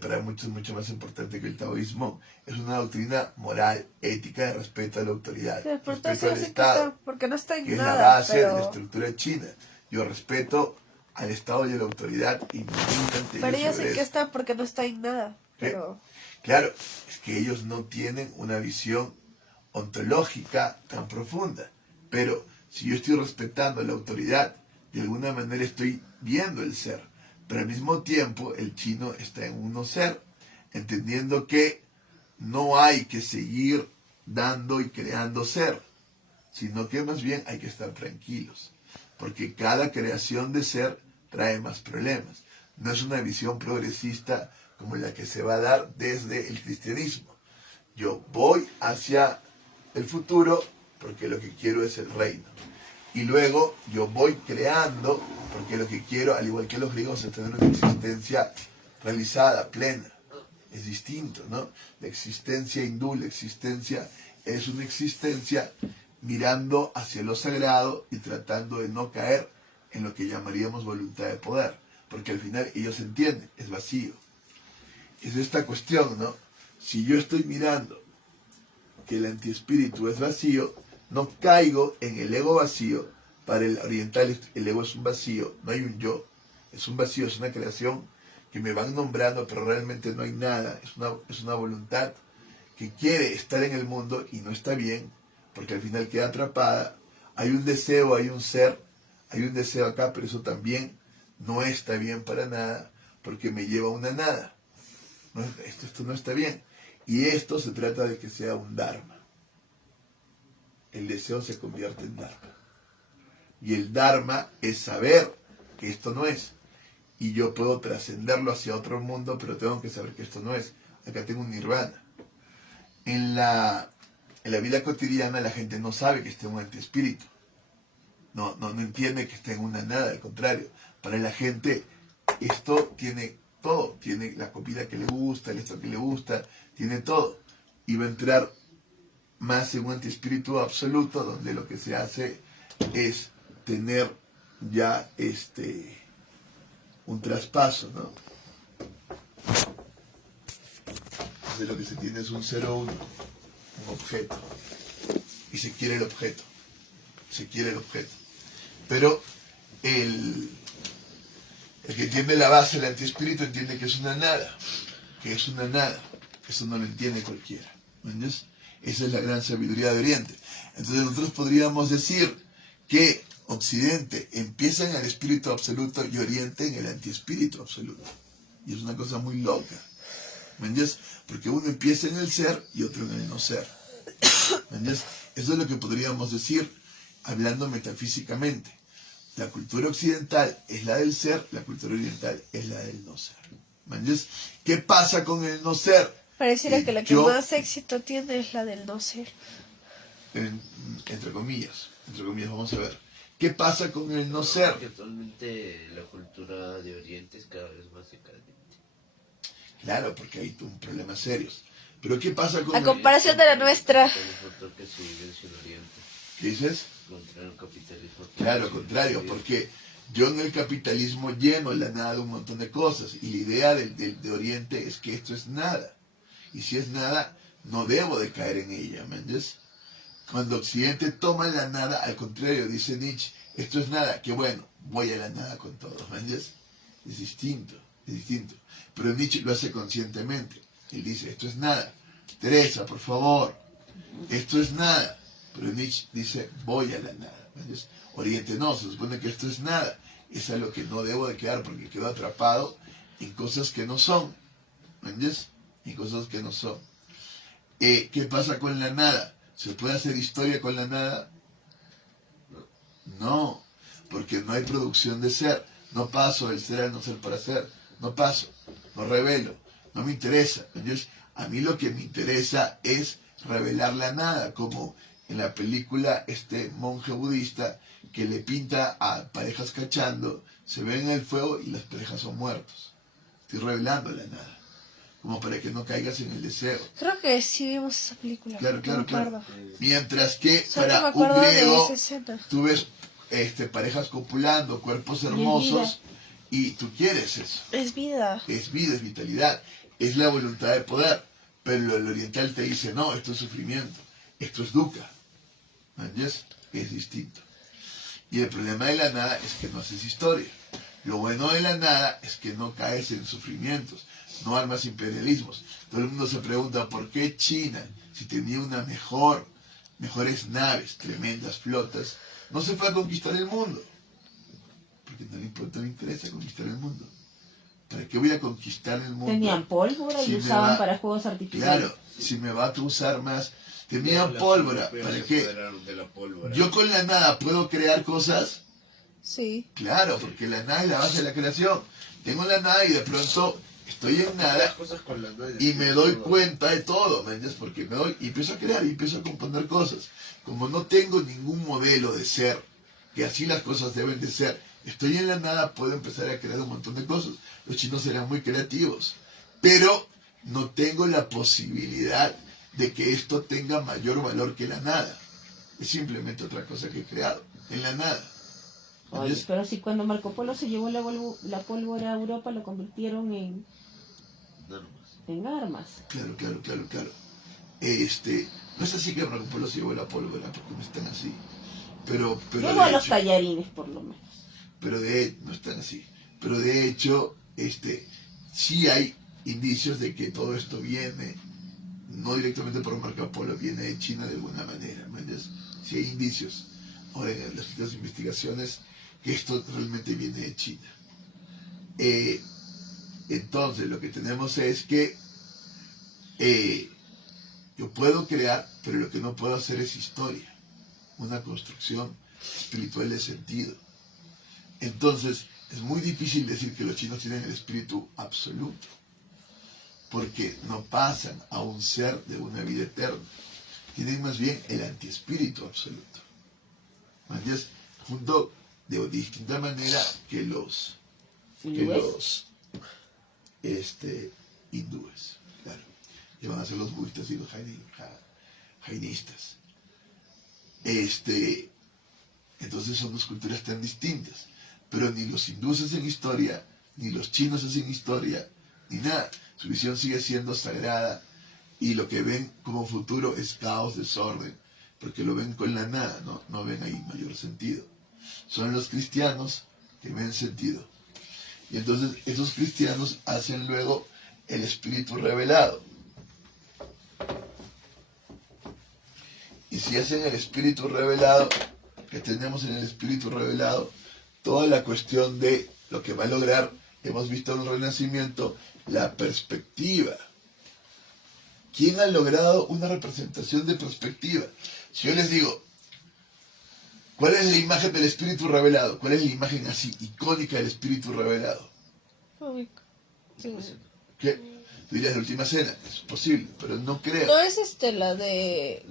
para muchos es mucho más importante que el taoísmo, es una doctrina moral, ética, de respeto a la autoridad, Sí, por respeto eso al sí que Estado, está, porque no está en que es nada, la base de la pero... estructura china. Yo respeto al Estado y a la autoridad y me encanta Pero ellos sobre en qué eso. están porque no está en nada. ¿Qué? Pero... Claro, es que ellos no tienen una visión ontológica tan profunda. Pero si yo estoy respetando la autoridad, de alguna manera estoy viendo el ser. Pero al mismo tiempo el chino está en un no ser, entendiendo que no hay que seguir dando y creando ser, sino que más bien hay que estar tranquilos, porque cada creación de ser trae más problemas. No es una visión progresista como la que se va a dar desde el cristianismo. Yo voy hacia el futuro porque lo que quiero es el reino. Y luego yo voy creando porque lo que quiero, al igual que los griegos, es tener una existencia realizada, plena. Es distinto, ¿no? La existencia hindú, la existencia es una existencia mirando hacia lo sagrado y tratando de no caer en lo que llamaríamos voluntad de poder, porque al final ellos entienden, es vacío. Es esta cuestión, ¿no? Si yo estoy mirando que el antiespíritu es vacío, no caigo en el ego vacío. Para el oriental el ego es un vacío, no hay un yo, es un vacío, es una creación que me van nombrando, pero realmente no hay nada, es una voluntad que quiere estar en el mundo y no está bien, porque al final queda atrapada. Hay un deseo, hay un ser, hay un deseo acá, pero eso también no está bien para nada, porque me lleva a una nada. No, esto no está bien. Y esto se trata de que sea un dharma. El deseo se convierte en dharma. Y el dharma es saber que esto no es. Y yo puedo trascenderlo hacia otro mundo, pero tengo que saber que esto no es. Acá tengo un nirvana. En la vida cotidiana la gente no sabe que está en un antiespíritu. No entiende que está en una nada, al contrario. Para la gente esto tiene todo, tiene la comida que le gusta, el esto que le gusta, tiene todo. Y va a entrar más en un antiespíritu absoluto, donde lo que se hace es tener ya un traspaso, ¿no? Entonces lo que se tiene es un 0-1, un objeto, y se quiere el objeto, pero el que entiende la base del antiespíritu entiende que es una nada, eso no lo entiende cualquiera, ¿entiendes? Esa es la gran sabiduría de Oriente. Entonces nosotros podríamos decir que Occidente empieza en el espíritu absoluto y Oriente en el antiespíritu absoluto. Y es una cosa muy loca, ¿me entiendes? Porque uno empieza en el ser y otro en el no ser, ¿me entiendes? Eso es lo que podríamos decir hablando metafísicamente. La cultura occidental es la del ser, la cultura oriental es la del no ser, ¿me entiendes? ¿Qué pasa con el no ser? Pareciera que la que Yo- más éxito tiene es la del no ser. Entre comillas, vamos a ver. ¿Qué pasa con el no ser? Porque actualmente la cultura de Oriente es cada vez más decadente. Claro, porque hay un problemas serios. Pero ¿qué pasa con A comparación de la nuestra. El factor que se vivencia en Oriente ¿Qué dices? contra el capitalismo. Claro, contrario, porque yo en el capitalismo lleno la nada de un montón de cosas. Y la idea de Oriente es que esto es nada. Y si es nada, no debo de caer en ella, ¿me entiendes? Cuando Occidente toma la nada, al contrario, dice Nietzsche, esto es nada, qué bueno, voy a la nada con todo, ¿me entiendes? Es distinto. Pero Nietzsche lo hace conscientemente. Él dice, esto es nada. Teresa, por favor, esto es nada. Pero Nietzsche dice, voy a la nada, ¿me entiendes? Oriente no, se supone que esto es nada. Es a lo que no debo de quedar porque quedo atrapado en cosas que no son, ¿me entiendes? En cosas que no son. ¿Qué pasa con la nada? ¿Se puede hacer historia con la nada? No, porque no hay producción de ser. No paso del ser al no ser para ser. No paso, no revelo, no me interesa. Entonces, a mí lo que me interesa es revelar la nada, como en la película este monje budista que le pinta a parejas cachando, se ven en el fuego y las parejas son muertos. Estoy revelando la nada, como para que no caigas en el deseo. Creo que sí vimos esa película. Claro, no claro, me acuerdo. claro. Mientras que Solo me para un acuerdo de griego esa escena. tú ves parejas copulando, cuerpos hermosos, y tú quieres eso. Es vida. Es vida, es vitalidad, es la voluntad de poder. Pero el oriental te dice, no, esto es sufrimiento, esto es dukkha. ¿Me entiendes? Es distinto. Y el problema de la nada es que no haces historia. Lo bueno de la nada es que no caes en sufrimientos, no armas imperialismos. Todo el mundo se pregunta, ¿por qué China, si tenía mejores naves, tremendas flotas, no se fue a conquistar el mundo? Porque no le importa, no le interesa conquistar el mundo. ¿Para qué voy a conquistar el mundo? Tenían pólvora Si y me usaban va- para juegos artificiales. Claro, si me va a usar más. Tenían Los pólvora, europeos ¿para se qué? apoderaron de la pólvora. Yo con la nada puedo crear cosas. Sí. Claro, porque la nada es la base de la creación. Tengo la nada y de pronto estoy en Las nada cosas con las nada y me doy todo. cuenta de todo, ¿me entiendes? Porque me doy y empiezo a crear y empiezo a componer cosas. Como no tengo ningún modelo de ser, que así las cosas deben de ser, estoy en la nada, puedo empezar a crear un montón de cosas. Los chinos serán muy creativos, pero no tengo la posibilidad de que esto tenga mayor valor que la nada. Es simplemente otra cosa que he creado, en la nada. Oye, ¿Entiendes? pero si cuando Marco Polo se llevó la pólvora a Europa, lo convirtieron No, nomás. en armas. Claro. No es así que Marco Polo se llevó la pólvora, porque no están así. Pero Luego a de los hecho, tallarines, por lo menos. no están así. Pero de hecho, sí hay indicios de que todo esto viene, no directamente por Marco Polo, viene de China de alguna manera, ¿me entiendes? Sí hay indicios. Ahora en las últimas investigaciones que esto realmente viene de China. Entonces lo que tenemos es que yo puedo crear, pero lo que no puedo hacer es historia, una construcción espiritual de sentido. Entonces es muy difícil decir que los chinos tienen el espíritu absoluto, porque no pasan a un ser de una vida eterna, tienen más bien el antiespíritu absoluto. ¿Me entiendes? Junto de distinta manera que los hindúes, claro, que van a ser los budistas y los jainistas. Entonces son dos culturas tan distintas, pero ni los hindúes hacen historia, ni los chinos hacen historia, ni nada. Su visión sigue siendo sagrada y lo que ven como futuro es caos, desorden, porque lo ven con la nada, no ven ahí mayor sentido. Son los cristianos que ven sentido. Y entonces esos cristianos hacen luego el espíritu revelado. Y si hacen el espíritu revelado, que tenemos en el espíritu revelado, toda la cuestión de lo que va a lograr, hemos visto en el Renacimiento, la perspectiva. ¿Quién ha logrado una representación de perspectiva? Si yo les digo, ¿cuál es la imagen del espíritu revelado? ¿Cuál es la imagen así icónica del espíritu revelado? ¿Qué? Tú dirías la última cena, es posible, pero no creo. ¿No es la de...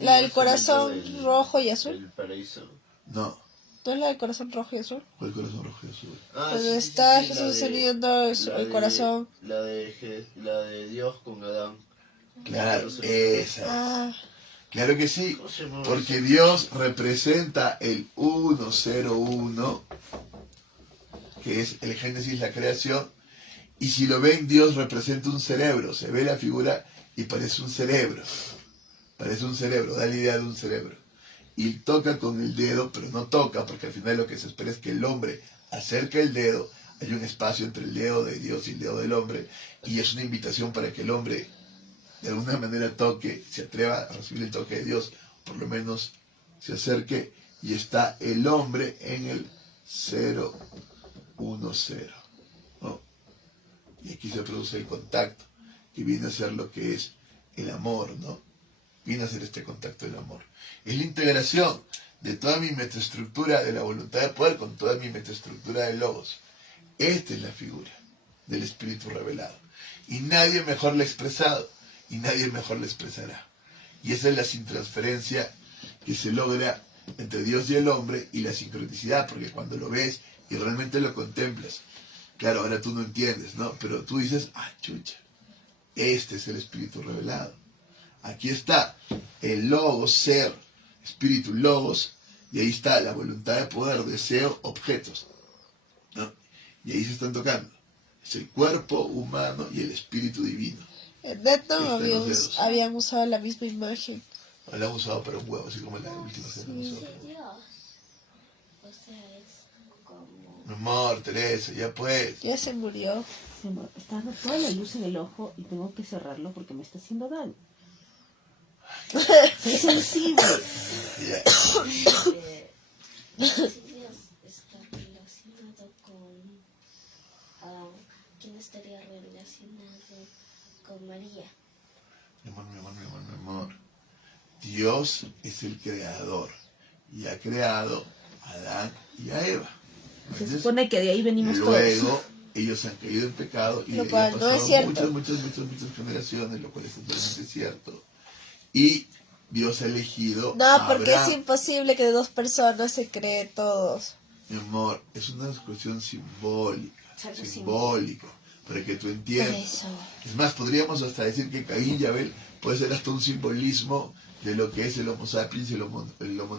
la del corazón rojo y azul? El paraíso. No. ¿No es la del corazón rojo y azul? ¿Cuál corazón rojo y azul? Donde está Jesús teniendo el corazón. La de Dios con Adán. Claro, esa. Ah, Claro que sí, porque Dios representa el 101, que es el Génesis, la creación, y si lo ven, Dios representa un cerebro, se ve la figura y parece un cerebro, da la idea de un cerebro. Y toca con el dedo, pero no toca, porque al final lo que se espera es que el hombre acerque el dedo, hay un espacio entre el dedo de Dios y el dedo del hombre, y es una invitación para que el hombre de alguna manera toque, se atreva a recibir el toque de Dios, por lo menos se acerque, y está el hombre en el 010, ¿no? Y aquí se produce el contacto, que viene a ser lo que es el amor, ¿no? Viene a ser este contacto del amor. Es la integración de toda mi metaestructura de la voluntad de poder con toda mi metaestructura de logos. Esta es la figura del espíritu revelado. Y nadie mejor la ha expresado, y nadie mejor la expresará. Y esa es la sintransferencia que se logra entre Dios y el hombre, y la sincronicidad, porque cuando lo ves y realmente lo contemplas, claro, ahora tú no entiendes, ¿no? Pero tú dices, ah, chucha, este es el espíritu revelado. Aquí está el logos, ser, espíritu, logos, y ahí está la voluntad de poder, deseo, objetos, ¿no? Y ahí se están tocando. Es el cuerpo humano y el espíritu divino. en Death Note Están los dedos. habían usado la misma imagen. La han usado para un huevo, así como la última que han usado. Dios. O sea, es como... Mi amor, Teresa, ya pues. Ya se murió. Está dando toda la luz en el ojo y tengo que cerrarlo porque me está haciendo daño. Soy sensible. Ya. Si Dios está relacionado con... ¿quién estaría relacionado con María? Mi amor. Dios es el creador y ha creado a Adán y a Eva. Se ¿Entiendes? supone que de ahí venimos Luego, todos. ellos han caído en pecado y Lo han cual no pasado es cierto. muchas generaciones, lo cual es totalmente cierto. Y Dios ha elegido No, a porque es Abraham. imposible que de dos personas se cree todos. Mi amor, es una cuestión simbólica, Algo para que tú Por entiendas. eso. Es más, podríamos hasta decir que Caín y Abel puede ser hasta un simbolismo de lo que es el Homo sapiens y el Homo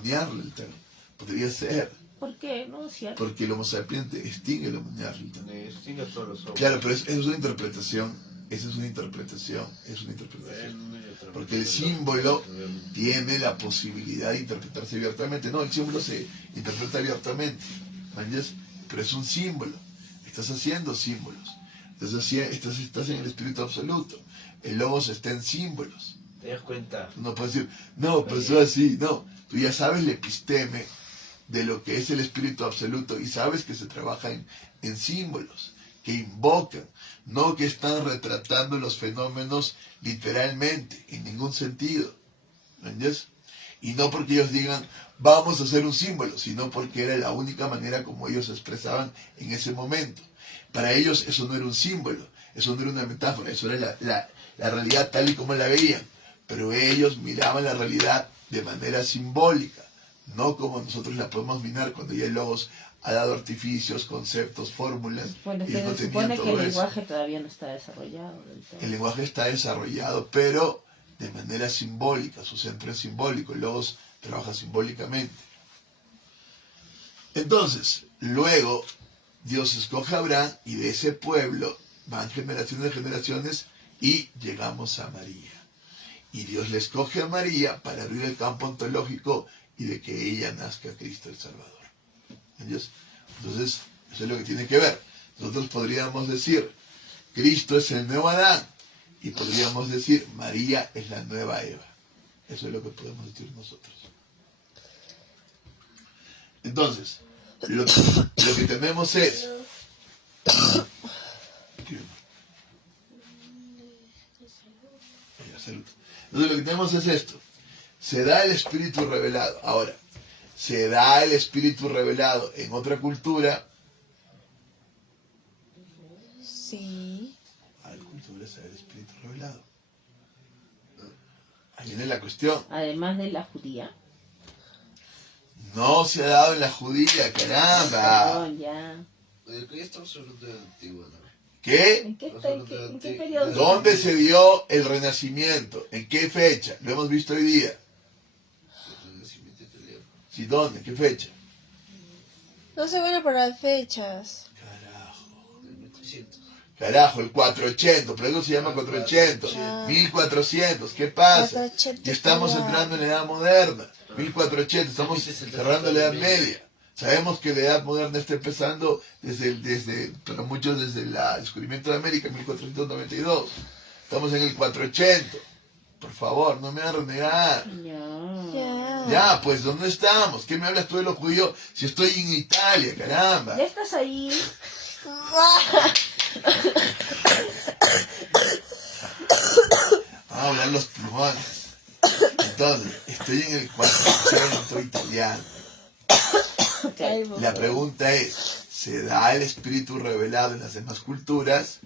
neanderthal. Podría ser, ¿Por qué? No es cierto. porque el Homo sapiens extingue el Homo neanderthal. Extingue a todos los hombres. Claro, pero es una interpretación, es una interpretación. Porque el símbolo tiene la posibilidad de interpretarse abiertamente. No, el símbolo se interpreta abiertamente, ¿entiendes? Pero es un símbolo. Estás haciendo símbolos. Estás en el espíritu absoluto. El logos está en símbolos. ¿Te das cuenta? Tú no puedes decir, no, pero eso es así. No, tú ya sabes la episteme de lo que es el espíritu absoluto y sabes que se trabaja en símbolos, que invocan, no que están retratando los fenómenos literalmente, en ningún sentido. ¿Entiendes? Y no porque ellos digan, vamos a hacer un símbolo, sino porque era la única manera como ellos se expresaban en ese momento. Para ellos eso no era un símbolo, eso no era una metáfora, eso era la realidad tal y como la veían. Pero ellos miraban la realidad de manera simbólica, no como nosotros la podemos minar cuando ya el Logos ha dado artificios, conceptos, fórmulas. Bueno, Ellos no se tenían supone que todo el eso. lenguaje todavía no está desarrollado del todo. El lenguaje está desarrollado, pero de manera simbólica, su centro es simbólico, el Logos trabaja simbólicamente. Entonces, luego Dios escoge a Abraham y de ese pueblo van generaciones de generaciones y llegamos a María. Y Dios le escoge a María para abrir el campo ontológico y de que ella nazca Cristo el Salvador. ¿Entiendes? Entonces, eso es lo que tiene que ver. Nosotros podríamos decir, Cristo es el nuevo Adán, y podríamos decir, María es la nueva Eva. Eso es lo que podemos decir nosotros. Entonces, lo que tenemos es... Salud. Entonces, lo que tenemos es esto. Se da el Espíritu revelado. Ahora, se da el Espíritu revelado en otra cultura. Sí. A la cultura se da el Espíritu revelado. Ahí viene la cuestión. Además de la judía. No se ha dado en la judía, caramba. Perdón, ya. Ya estamos hablando de antiguo, ¿no? ¿Qué? ¿En qué periodo? ¿Dónde se dio el renacimiento? ¿En qué fecha? Lo hemos visto hoy día. El nacimiento italiano. ¿Sí, dónde? ¿Qué fecha? No se bueno para las fechas. Carajo. Del 1300. Carajo, el 480, por eso se llama 480. 1400, ¿qué pasa? 480 Ya estamos ya. entrando en la edad moderna. 1480, estamos cerrando la edad media. Sabemos que la edad moderna está empezando para muchos desde el descubrimiento de América, 1492. Estamos en el 480. Por favor, no me hagan renegar. Ya. Ya, pues, ¿dónde estamos? ¿Qué me hablas tú de los judíos si estoy en Italia, caramba? Ya estás ahí. Vamos a hablar los pulmones. Entonces, estoy en el 400 italiano. Ay, La pregunta es, ¿se da el Espíritu revelado en las demás culturas?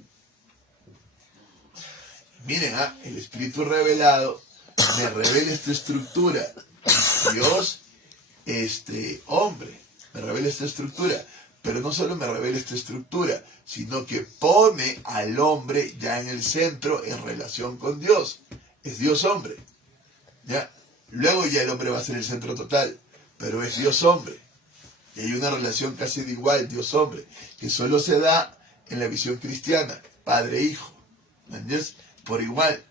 Miren, el Espíritu revelado me revela esta estructura. Dios, hombre, me revela esta estructura. Pero no solo me revela esta estructura, sino que pone al hombre ya en el centro en relación con Dios. Es Dios hombre. ¿Ya? Luego ya el hombre va a ser el centro total, pero es Dios hombre. Y hay una relación casi de igual, Dios-hombre, que solo se da en la visión cristiana, padre-hijo. ¿Me entiendes? Por igual.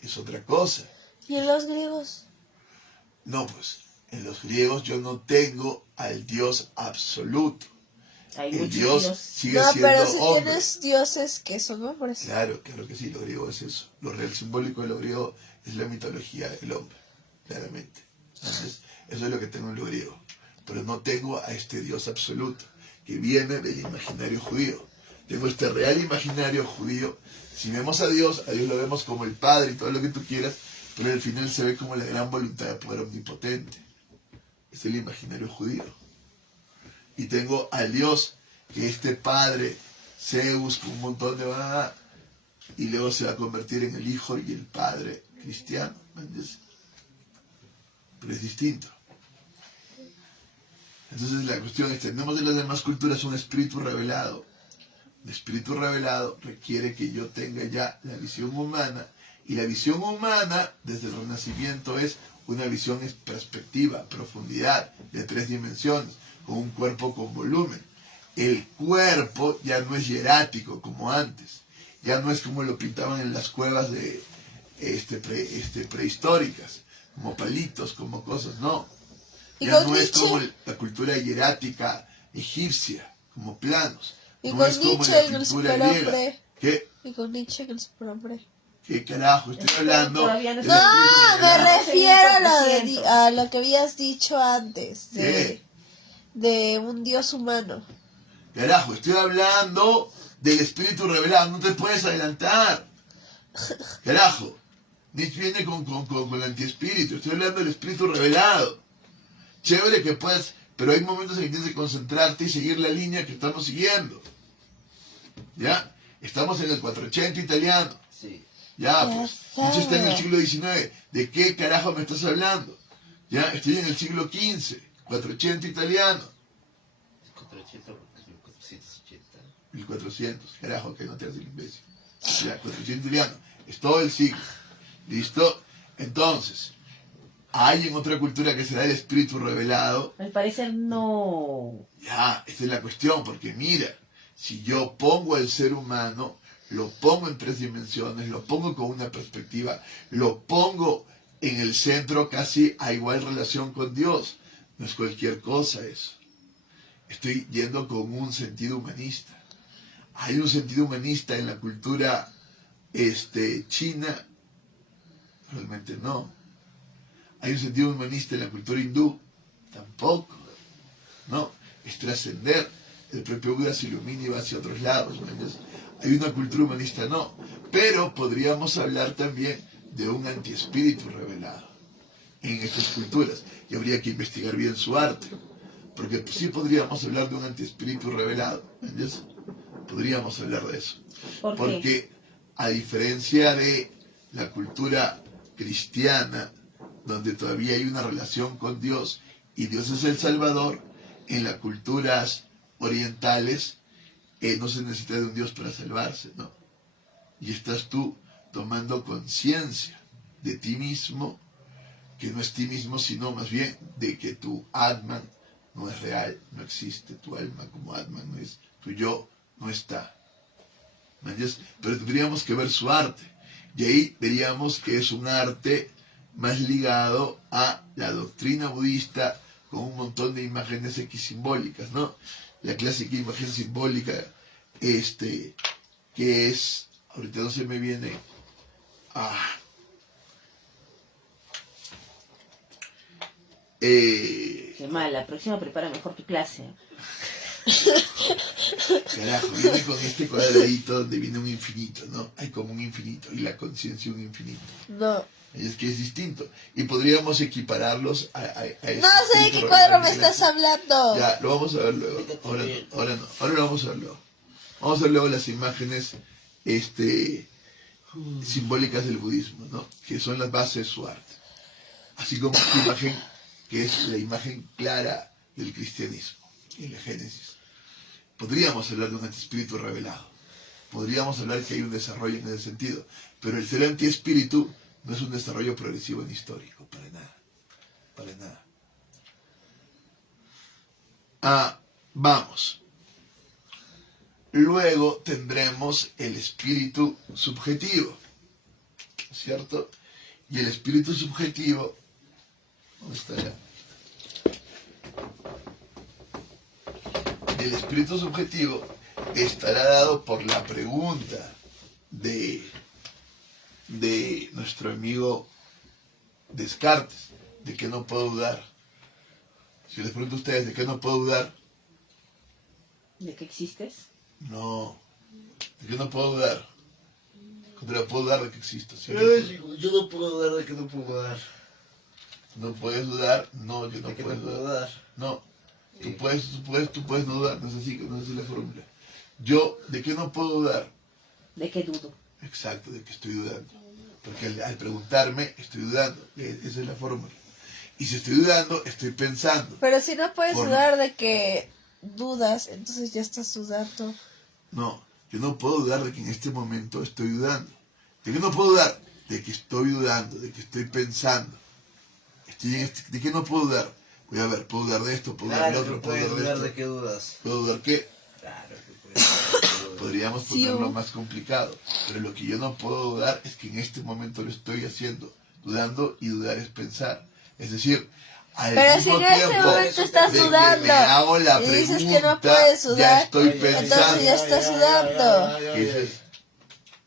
Es otra cosa. ¿Y en los griegos? No, pues, en los griegos yo no tengo al Dios absoluto. Hay El muchos Dios dios. sigue No, siendo pero si hombre. tienes dioses que son hombres. Claro que sí, lo griego es eso. Lo real simbólico de lo griego es la mitología del hombre, claramente. Entonces, eso es lo que tengo en lo griego. Pero no tengo a este Dios absoluto, que viene del imaginario judío. Tengo este real imaginario judío. Si vemos a Dios lo vemos como el Padre y todo lo que tú quieras, pero al final se ve como la gran voluntad de poder omnipotente. Es el imaginario judío. Y tengo al Dios, que este Padre, Zeus, con un montón de... y luego se va a convertir en el Hijo y el Padre cristiano. ¿Me entiendes? Pero es distinto. Entonces la cuestión es, tenemos en las demás culturas un espíritu revelado. El espíritu revelado requiere que yo tenga ya la visión humana, y la visión humana desde el Renacimiento es una visión en perspectiva, profundidad, de 3 dimensiones, con un cuerpo con volumen. El cuerpo ya no es hierático como antes, ya no es como lo pintaban en las cuevas de prehistóricas, como palitos, como cosas, no. ¿Y Ya con no es Nietzsche? como la cultura hierática egipcia, como planos. Y No con es como Nietzsche la en el pintura superhombre. griega. ¿Qué? Y con Nietzsche en el superhombre. ¿Qué carajo? Estoy hablando... Todavía no del está- espíritu No, me revelado. refiero a lo, de, 100%. a lo que habías dicho antes. ¿Qué? De un dios humano. Carajo, estoy hablando del espíritu revelado, no te puedes adelantar. Carajo, Nietzsche viene con el antiespíritu, estoy hablando del espíritu revelado. Chévere que puedas, pero hay momentos en que tienes que concentrarte y seguir la línea que estamos siguiendo. ¿Ya? Estamos en el 480 italiano. Sí. Ya, Ya pues, Nietzsche está en el sabe. siglo XIX. ¿De qué carajo me estás hablando? Ya, estoy en el siglo XV, 480 italiano. 480 porque es 1480. 1400, carajo, que no te haces el imbécil. Ya, 400 italiano, es todo el siglo. ¿Listo? Entonces, hay en otra cultura que será el espíritu revelado. Al parecer no. Ya, esta es la cuestión, porque mira, si yo pongo al ser humano, lo pongo en 3 dimensiones, lo pongo con una perspectiva, lo pongo en el centro casi a igual relación con Dios. No es cualquier cosa eso. Estoy yendo con un sentido humanista. Hay un sentido humanista en la cultura china, realmente no. Hay un sentido humanista en la cultura hindú, tampoco. No, es trascender. El propio Buda se ilumina y va hacia otros lados. ¿No? Hay una cultura humanista, no. Pero podríamos hablar también de un antiespíritu revelado en estas culturas. Y habría que investigar bien su arte. Porque sí podríamos hablar de un antiespíritu revelado. ¿Entiendes? Podríamos hablar de eso. ¿Por qué? Porque a diferencia de la cultura cristiana, donde todavía hay una relación con Dios y Dios es el Salvador, en las culturas orientales no se necesita de un Dios para salvarse, ¿no? Y estás tú tomando conciencia de ti mismo, que no es ti mismo, sino más bien de que tu Atman no es real, no existe, tu alma como Atman no es, tu yo no está. ¿Me entiendes? Pero tendríamos que ver su arte, y ahí veríamos que es un arte más ligado a la doctrina budista, con un montón de imágenes simbólicas, ¿no? La clásica imagen simbólica, que es, ahorita no se me viene, Qué mal, la próxima prepara mejor tu clase. carajo, viene con este cuadradito donde viene un infinito, ¿no? Hay como un infinito, y la conciencia un infinito. No. Es que es distinto. Y podríamos equipararlos a No sé de qué cuadro me estás hablando. Ya, lo vamos a ver luego. Ahora no. Ahora lo vamos a ver luego. Vamos a ver luego las imágenes simbólicas del budismo, ¿no? Que son las bases de su arte. Así como esta imagen, que es la imagen clara del cristianismo, en la Génesis. Podríamos hablar de un antiespíritu revelado. Podríamos hablar que hay un desarrollo en ese sentido. Pero el ser antiespíritu no es un desarrollo progresivo ni histórico, para nada. Para nada. Vamos. Luego tendremos el espíritu subjetivo, ¿cierto? Y el espíritu subjetivo, ¿dónde estará? El espíritu subjetivo estará dado por la pregunta de nuestro amigo Descartes, de qué no puedo dudar. Si les pregunto a ustedes, ¿de qué no puedo dudar? ¿De qué existes? No, ¿de qué no puedo dudar? Contra puedo dudar de que existo, ¿sí? Yo no puedo dudar de que no puedo dudar. ¿No puedes dudar? No, yo no ¿De que puedo no puedo dudar. dudar? No, Sí. tú puedes no dudar, no es así la fórmula. Yo, ¿de qué no puedo dudar? ¿De qué dudo? Exacto, de que estoy dudando. Porque al preguntarme, estoy dudando. Esa es la fórmula. Y si estoy dudando, estoy pensando. Pero si no puedes Por- dudar de que dudas, entonces ya estás dudando. No, yo no puedo dudar de que en este momento estoy dudando. ¿De qué no puedo dudar? De que estoy dudando, de que estoy pensando. ¿De qué no puedo dudar? Voy a ver, puedo dudar de esto, puedo dudar de Claro otro, que puedo puedes dudar de dudar esto. de qué dudas. ¿Puedo dudar qué? Claro que puedes dudar de qué dudas. Podríamos Sí, ponerlo más complicado. Pero lo que yo no puedo dudar es que en este momento lo estoy haciendo. Dudando, y dudar es pensar. Es decir, al Pero si mismo en ese tiempo momento estás de que dudando me hago la y pregunta, dices que no puedes ya dudar, estoy entonces pensando. ya estás sudando. ¿Qué es eso?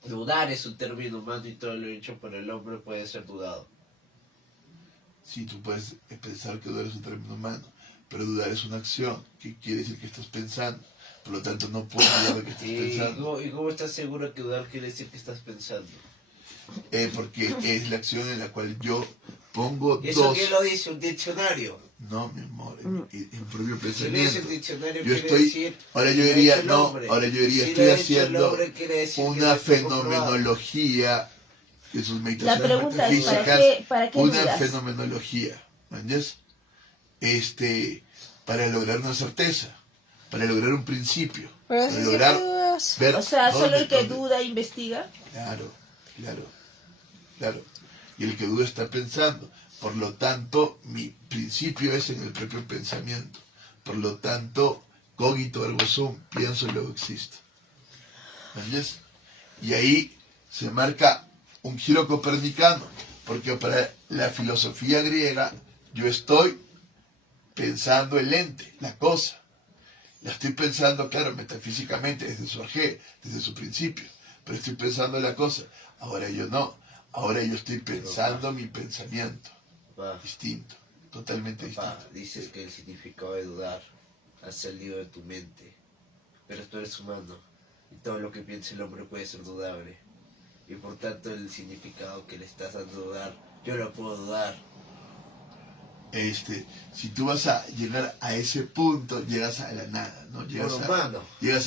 Dudar es un término humano y todo lo hecho por el hombre puede ser dudado. Sí, tú puedes pensar que dudar es un término humano, pero dudar es una acción, que quiere decir que estás pensando. Por lo tanto, no puedes dudar de que estás pensando. ¿Y cómo estás seguro que dudar quiere decir que estás pensando? Porque es la acción en la cual yo pongo ¿Y eso dos. qué lo dice un diccionario? No, mi amor, en propio Si lo dice pensamiento. el diccionario Yo quiere estoy, decir... ahora yo si lo ha diría, hecho el no, hombre. ahora yo diría, Si estoy lo ha hecho el haciendo hombre, quiere decir que una está comprobado. fenomenología, que sus La meditaciones pregunta es, metafísicas, ¿para qué una dudas? fenomenología. ¿entiendes? Para lograr una certeza, para lograr un principio, Pero para si lograr siempre dudas. ver O sea, solo el que dónde- duda e investiga. Claro, claro, claro. Y el que duda está pensando. Por lo tanto, mi principio es en el propio pensamiento. Por lo tanto, cogito ergo sum, pienso y luego existo. ¿Entiendes? Y ahí se marca un giro copernicano, porque para la filosofía griega yo estoy pensando el ente, la cosa. La estoy pensando, claro, metafísicamente, desde su ajé, desde su principio, pero estoy pensando la cosa. Ahora yo no, ahora yo estoy pensando mi pensamiento, Papá, distinto, totalmente papá, distinto. dices que el significado de dudar ha salido de tu mente, pero tú eres humano y todo lo que piensa el hombre puede ser dudable. Y por tanto el significado que le estás dando a dudar, yo lo puedo dudar. Si tú vas a llegar a ese punto, llegas a la nada, ¿no? Llegas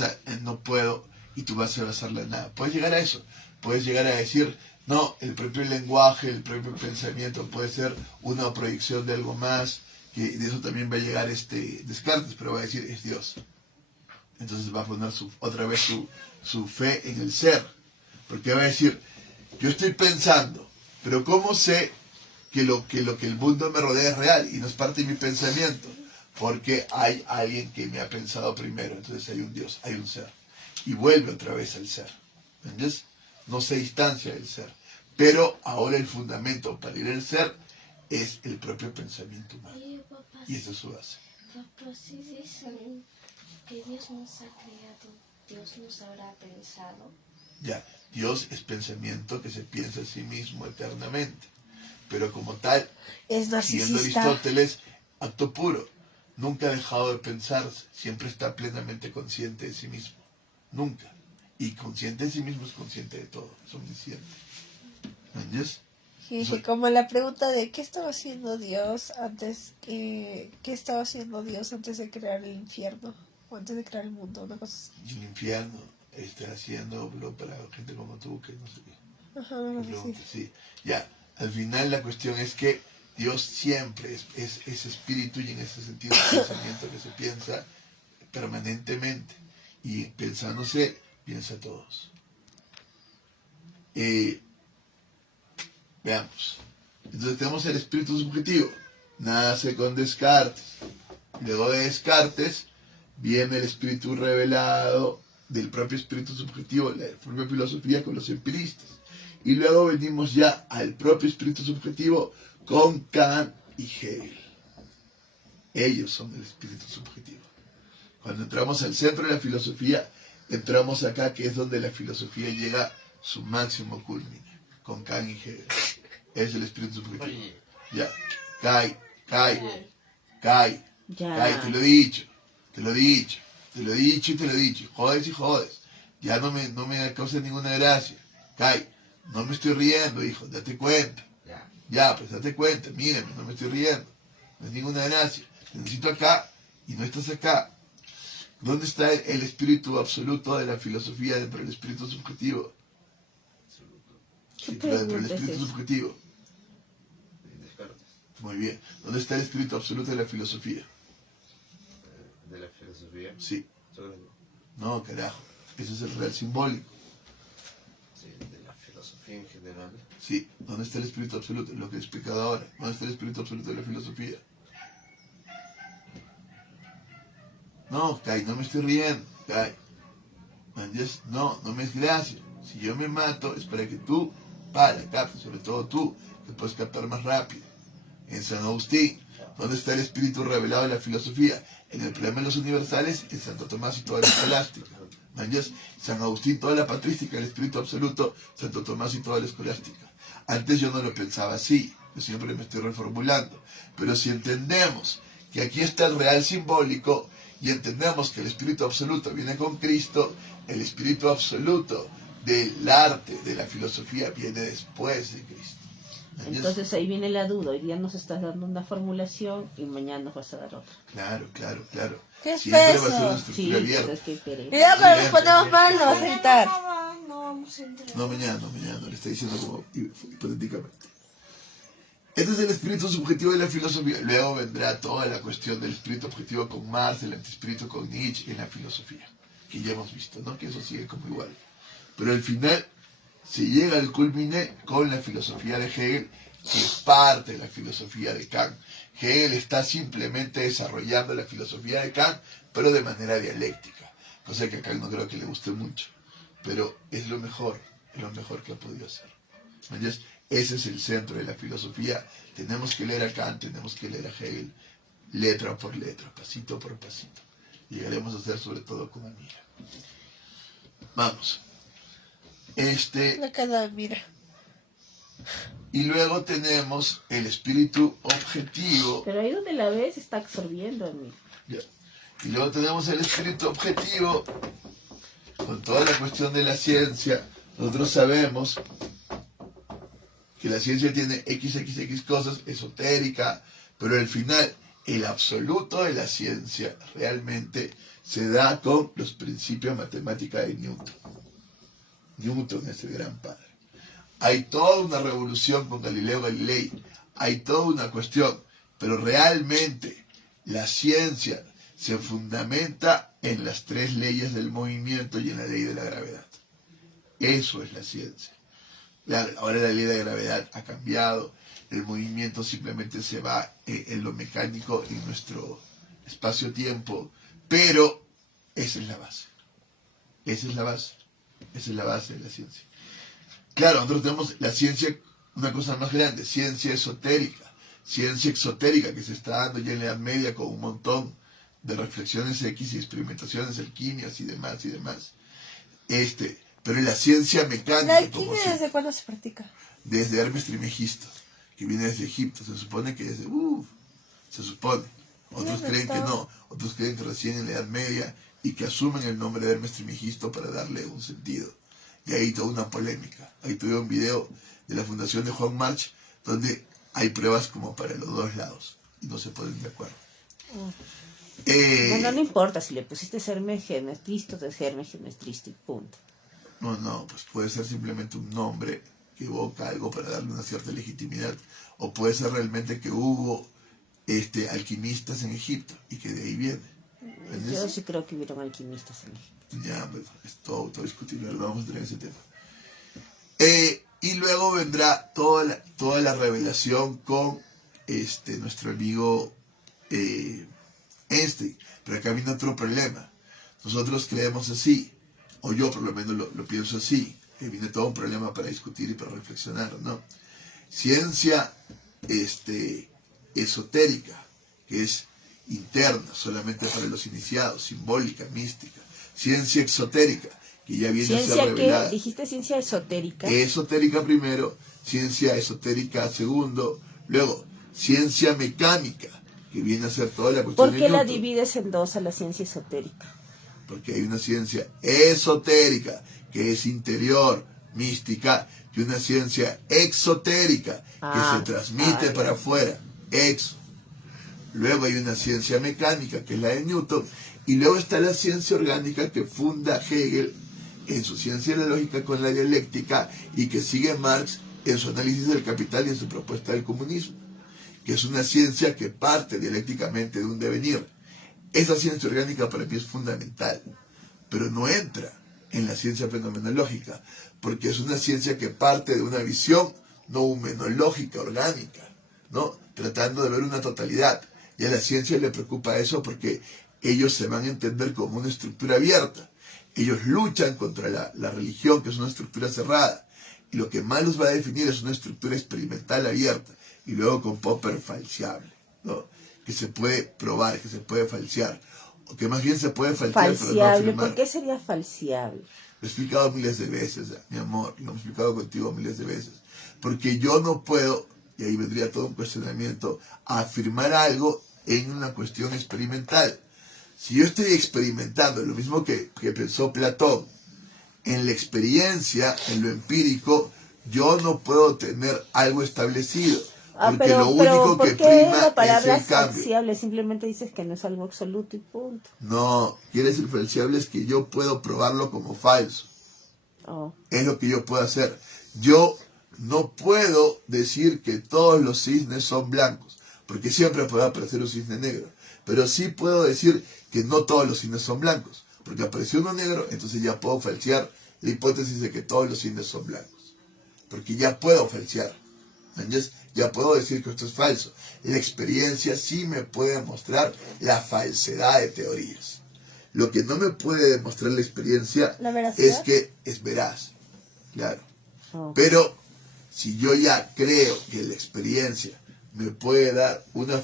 a no puedo y tú vas a basar la nada. Puedes llegar a eso, puedes llegar a decir, no, el propio lenguaje, el propio pensamiento puede ser una proyección de algo más, que de eso también va a llegar Descartes, pero va a decir, es Dios. Entonces va a poner otra vez su fe en el ser, porque va a decir, yo estoy pensando, pero ¿cómo sé que lo que el mundo me rodea es real y no es parte de mi pensamiento? Porque hay alguien que me ha pensado primero, entonces hay un Dios, hay un ser. Y vuelve otra vez al ser. ¿Entiendes? No se distancia del ser. Pero ahora el fundamento para ir al ser es el propio pensamiento humano. Oye, papá, Y esa es su base. papá, si dicen que Dios nos ha creado, Dios nos habrá pensado. Ya, Dios es pensamiento que se piensa a sí mismo eternamente. Pero como tal, Es siguiendo narcisista. Aristóteles, acto puro. Nunca ha dejado de pensarse. Siempre está plenamente consciente de sí mismo. Nunca. Y consciente de sí mismo es consciente de todo. Es omnisciente. ¿Entiendes? Y como la pregunta de ¿qué estaba haciendo Dios antes de crear el infierno? O antes de crear el mundo, una cosa así. Y el infierno está haciéndolo para gente como tú, que no sé qué. Ajá, una cosa así. Pregunta, sí. Ya, al final la cuestión es que Dios siempre es espíritu y en ese sentido es pensamiento que se piensa permanentemente. Y pensándose, piensa a todos. Veamos. Entonces tenemos el espíritu subjetivo. Nace con Descartes. Luego de Descartes viene el espíritu revelado del propio espíritu subjetivo, la propia filosofía con los empiristas. Y luego venimos ya al propio espíritu subjetivo con Kant y Hegel. Ellos son el espíritu subjetivo. Cuando entramos al centro de la filosofía, entramos acá, que es donde la filosofía llega a su máximo culmine, con Kant y Hegel. Es el espíritu subjetivo. Oye, Ya, cae, Ya. te lo he dicho, y te lo he dicho, jodes y jodes. Ya no me causa ninguna gracia. Kai, no me estoy riendo, hijo, date cuenta. ya. Ya, pues date cuenta, mírame, no me estoy riendo. No es ninguna gracia. Te necesito acá y no estás acá. ¿Dónde está el espíritu absoluto de la filosofía dentro del espíritu subjetivo? Sí, pero dentro del pregunta es espíritu esa? subjetivo. Descartes. Muy bien. ¿Dónde está el espíritu absoluto de la filosofía? De la filosofía. Sí. Sócrates. No, carajo. Ese es el real simbólico. Sí, de la filosofía en general. Sí. ¿Dónde está el espíritu absoluto? Lo que he explicado ahora. ¿Dónde está el espíritu absoluto de la filosofía? No, Kai, no me estoy riendo. Kai. No me es gracia. Si yo me mato es para que tú captes, sobre todo tú, que puedes captar más rápido. En San Agustín, ¿dónde está el espíritu revelado de la filosofía? En el problema de los universales, en Santo Tomás y toda la escolástica. San Agustín, toda la patrística, el espíritu absoluto, Santo Tomás y toda la escolástica. Antes yo no lo pensaba así, yo siempre me estoy reformulando. Pero si entendemos que aquí está el real simbólico y entendemos que el espíritu absoluto viene con Cristo, el espíritu absoluto del arte, de la filosofía, viene después de Cristo. Entonces ahí viene la duda. Hoy día nos estás dando una formulación y mañana nos vas a dar otra. Claro. ¿Qué Siempre es va a ser una eso? Sí, estructura pues abierta. es que pereza. Cuidado cuando respondemos mal, nos vas a editar. No vamos a entrar. No, mañana, le está diciendo como hipotéticamente. Este es el espíritu subjetivo de la filosofía. Luego vendrá toda la cuestión del espíritu objetivo con Marx, el antiespíritu con Nietzsche en la filosofía, que ya hemos visto, ¿no? Que eso sigue como igual. Pero al final se llega al culmine con la filosofía de Hegel, que es parte de la filosofía de Kant. Hegel está simplemente desarrollando la filosofía de Kant, pero de manera dialéctica, cosa que a Kant no creo que le guste mucho, pero es lo mejor que ha podido hacer. Entonces, ese es el centro de la filosofía. Tenemos que leer a Kant, tenemos que leer a Hegel, letra por letra, pasito por pasito. Llegaremos a ser sobre todo como amiga. Vamos. La cara, mira. Y luego tenemos el espíritu objetivo. Pero ahí donde la ves está absorbiendo, amigo. Ya. Y luego tenemos el espíritu objetivo con toda la cuestión de la ciencia. Nosotros sabemos que la ciencia tiene XXX cosas, esotérica, pero al final el absoluto de la ciencia realmente se da con los principios matemáticos de Newton. Newton es el gran padre. Hay toda una revolución con Galileo Galilei, hay toda una cuestión, pero realmente la ciencia se fundamenta en las 3 leyes del movimiento y en la ley de la gravedad. Eso es la ciencia. Ahora la ley de la gravedad ha cambiado, el movimiento simplemente se va en lo mecánico, en nuestro espacio-tiempo, pero esa es la base. Esa es la base. Esa es la base de la ciencia. Claro, nosotros tenemos la ciencia, una cosa más grande, ciencia esotérica, ciencia exotérica que se está dando ya en la Edad Media con un montón de reflexiones X y experimentaciones alquimias y demás y demás. Pero en la ciencia mecánica, ¿La alquimia desde cuándo se practica? desde Hermes Trismegisto, que viene desde Egipto, se supone que desde, se supone. Otros creen que no, otros creen que recién en la Edad Media y que asumen el nombre de Hermes Trismegisto para darle un sentido. Y ahí toda una polémica. Ahí tuve un video de la fundación de Juan March donde hay pruebas como para los dos lados y no se ponen de acuerdo. Bueno, no importa, si le pusiste Hermes Trismegisto, es Hermes Trismegisto, punto. No, pues puede ser simplemente un nombre que evoca algo para darle una cierta legitimidad, o puede ser realmente que hubo alquimistas en Egipto y que de ahí viene. ¿Entiendes? Yo sí creo que hubieron alquimistas en Egipto. Ya, pues, es todo discutible, no vamos a entrar en ese tema. Y luego vendrá toda la revelación con nuestro amigo Einstein. Pero acá viene otro problema. Nosotros creemos así, o yo por lo menos lo pienso así, que viene todo un problema para discutir y para reflexionar, ¿no? Ciencia esotérica, que es interna, solamente para los iniciados, simbólica, mística. Ciencia exotérica, que ya viene a ser ¿Ciencia revelada. qué? ¿Dijiste ciencia esotérica? Esotérica primero, ciencia esotérica segundo, luego ciencia mecánica, que viene a ser toda la cuestión ¿Por de qué la Newton. divides en dos a la ciencia esotérica? Porque hay una ciencia esotérica, que es interior, mística, y una ciencia exotérica, que se transmite para afuera, exo. Luego hay una ciencia mecánica, que es la de Newton, y luego está la ciencia orgánica que funda Hegel en su ciencia de la lógica con la dialéctica y que sigue Marx en su análisis del capital y en su propuesta del comunismo, que es una ciencia que parte dialécticamente de un devenir. Esa ciencia orgánica para mí es fundamental, pero no entra en la ciencia fenomenológica, porque es una ciencia que parte de una visión noumenológica, orgánica, ¿no? Tratando de ver una totalidad. Y a la ciencia le preocupa eso porque ellos se van a entender como una estructura abierta. Ellos luchan contra la religión, que es una estructura cerrada. Y lo que más los va a definir es una estructura experimental abierta. Y luego con Popper falseable, ¿no? Que se puede probar, que se puede falsear. O que más bien se puede falsear, pero no Falseable, afirmar. ¿por qué sería falseable? Lo he explicado miles de veces, mi amor. Lo he explicado contigo miles de veces. Porque yo no puedo, y ahí vendría todo un cuestionamiento, afirmar algo en una cuestión experimental. Si yo estoy experimentando lo mismo que pensó Platón, en la experiencia, en lo empírico, yo no puedo tener algo establecido. Porque lo único que ¿por qué prima la es palabra el cambio. falseable? Simplemente dices que no es algo absoluto y punto. No, quiere decir falseable es que yo puedo probarlo como falso. Oh. Es lo que yo puedo hacer. Yo no puedo decir que todos los cisnes son blancos, porque siempre puede aparecer un cisne negro. Pero sí puedo decir que no todos los cisnes son blancos, porque apareció uno negro, entonces ya puedo falsear la hipótesis de que todos los cisnes son blancos. Porque ya puedo falsear. ¿Entiendes? Ya puedo decir que esto es falso. La experiencia sí me puede mostrar la falsedad de teorías. Lo que no me puede demostrar la experiencia ¿La veracidad? es que es veraz. Claro. Ok. Pero si yo ya creo que la experiencia me puede dar una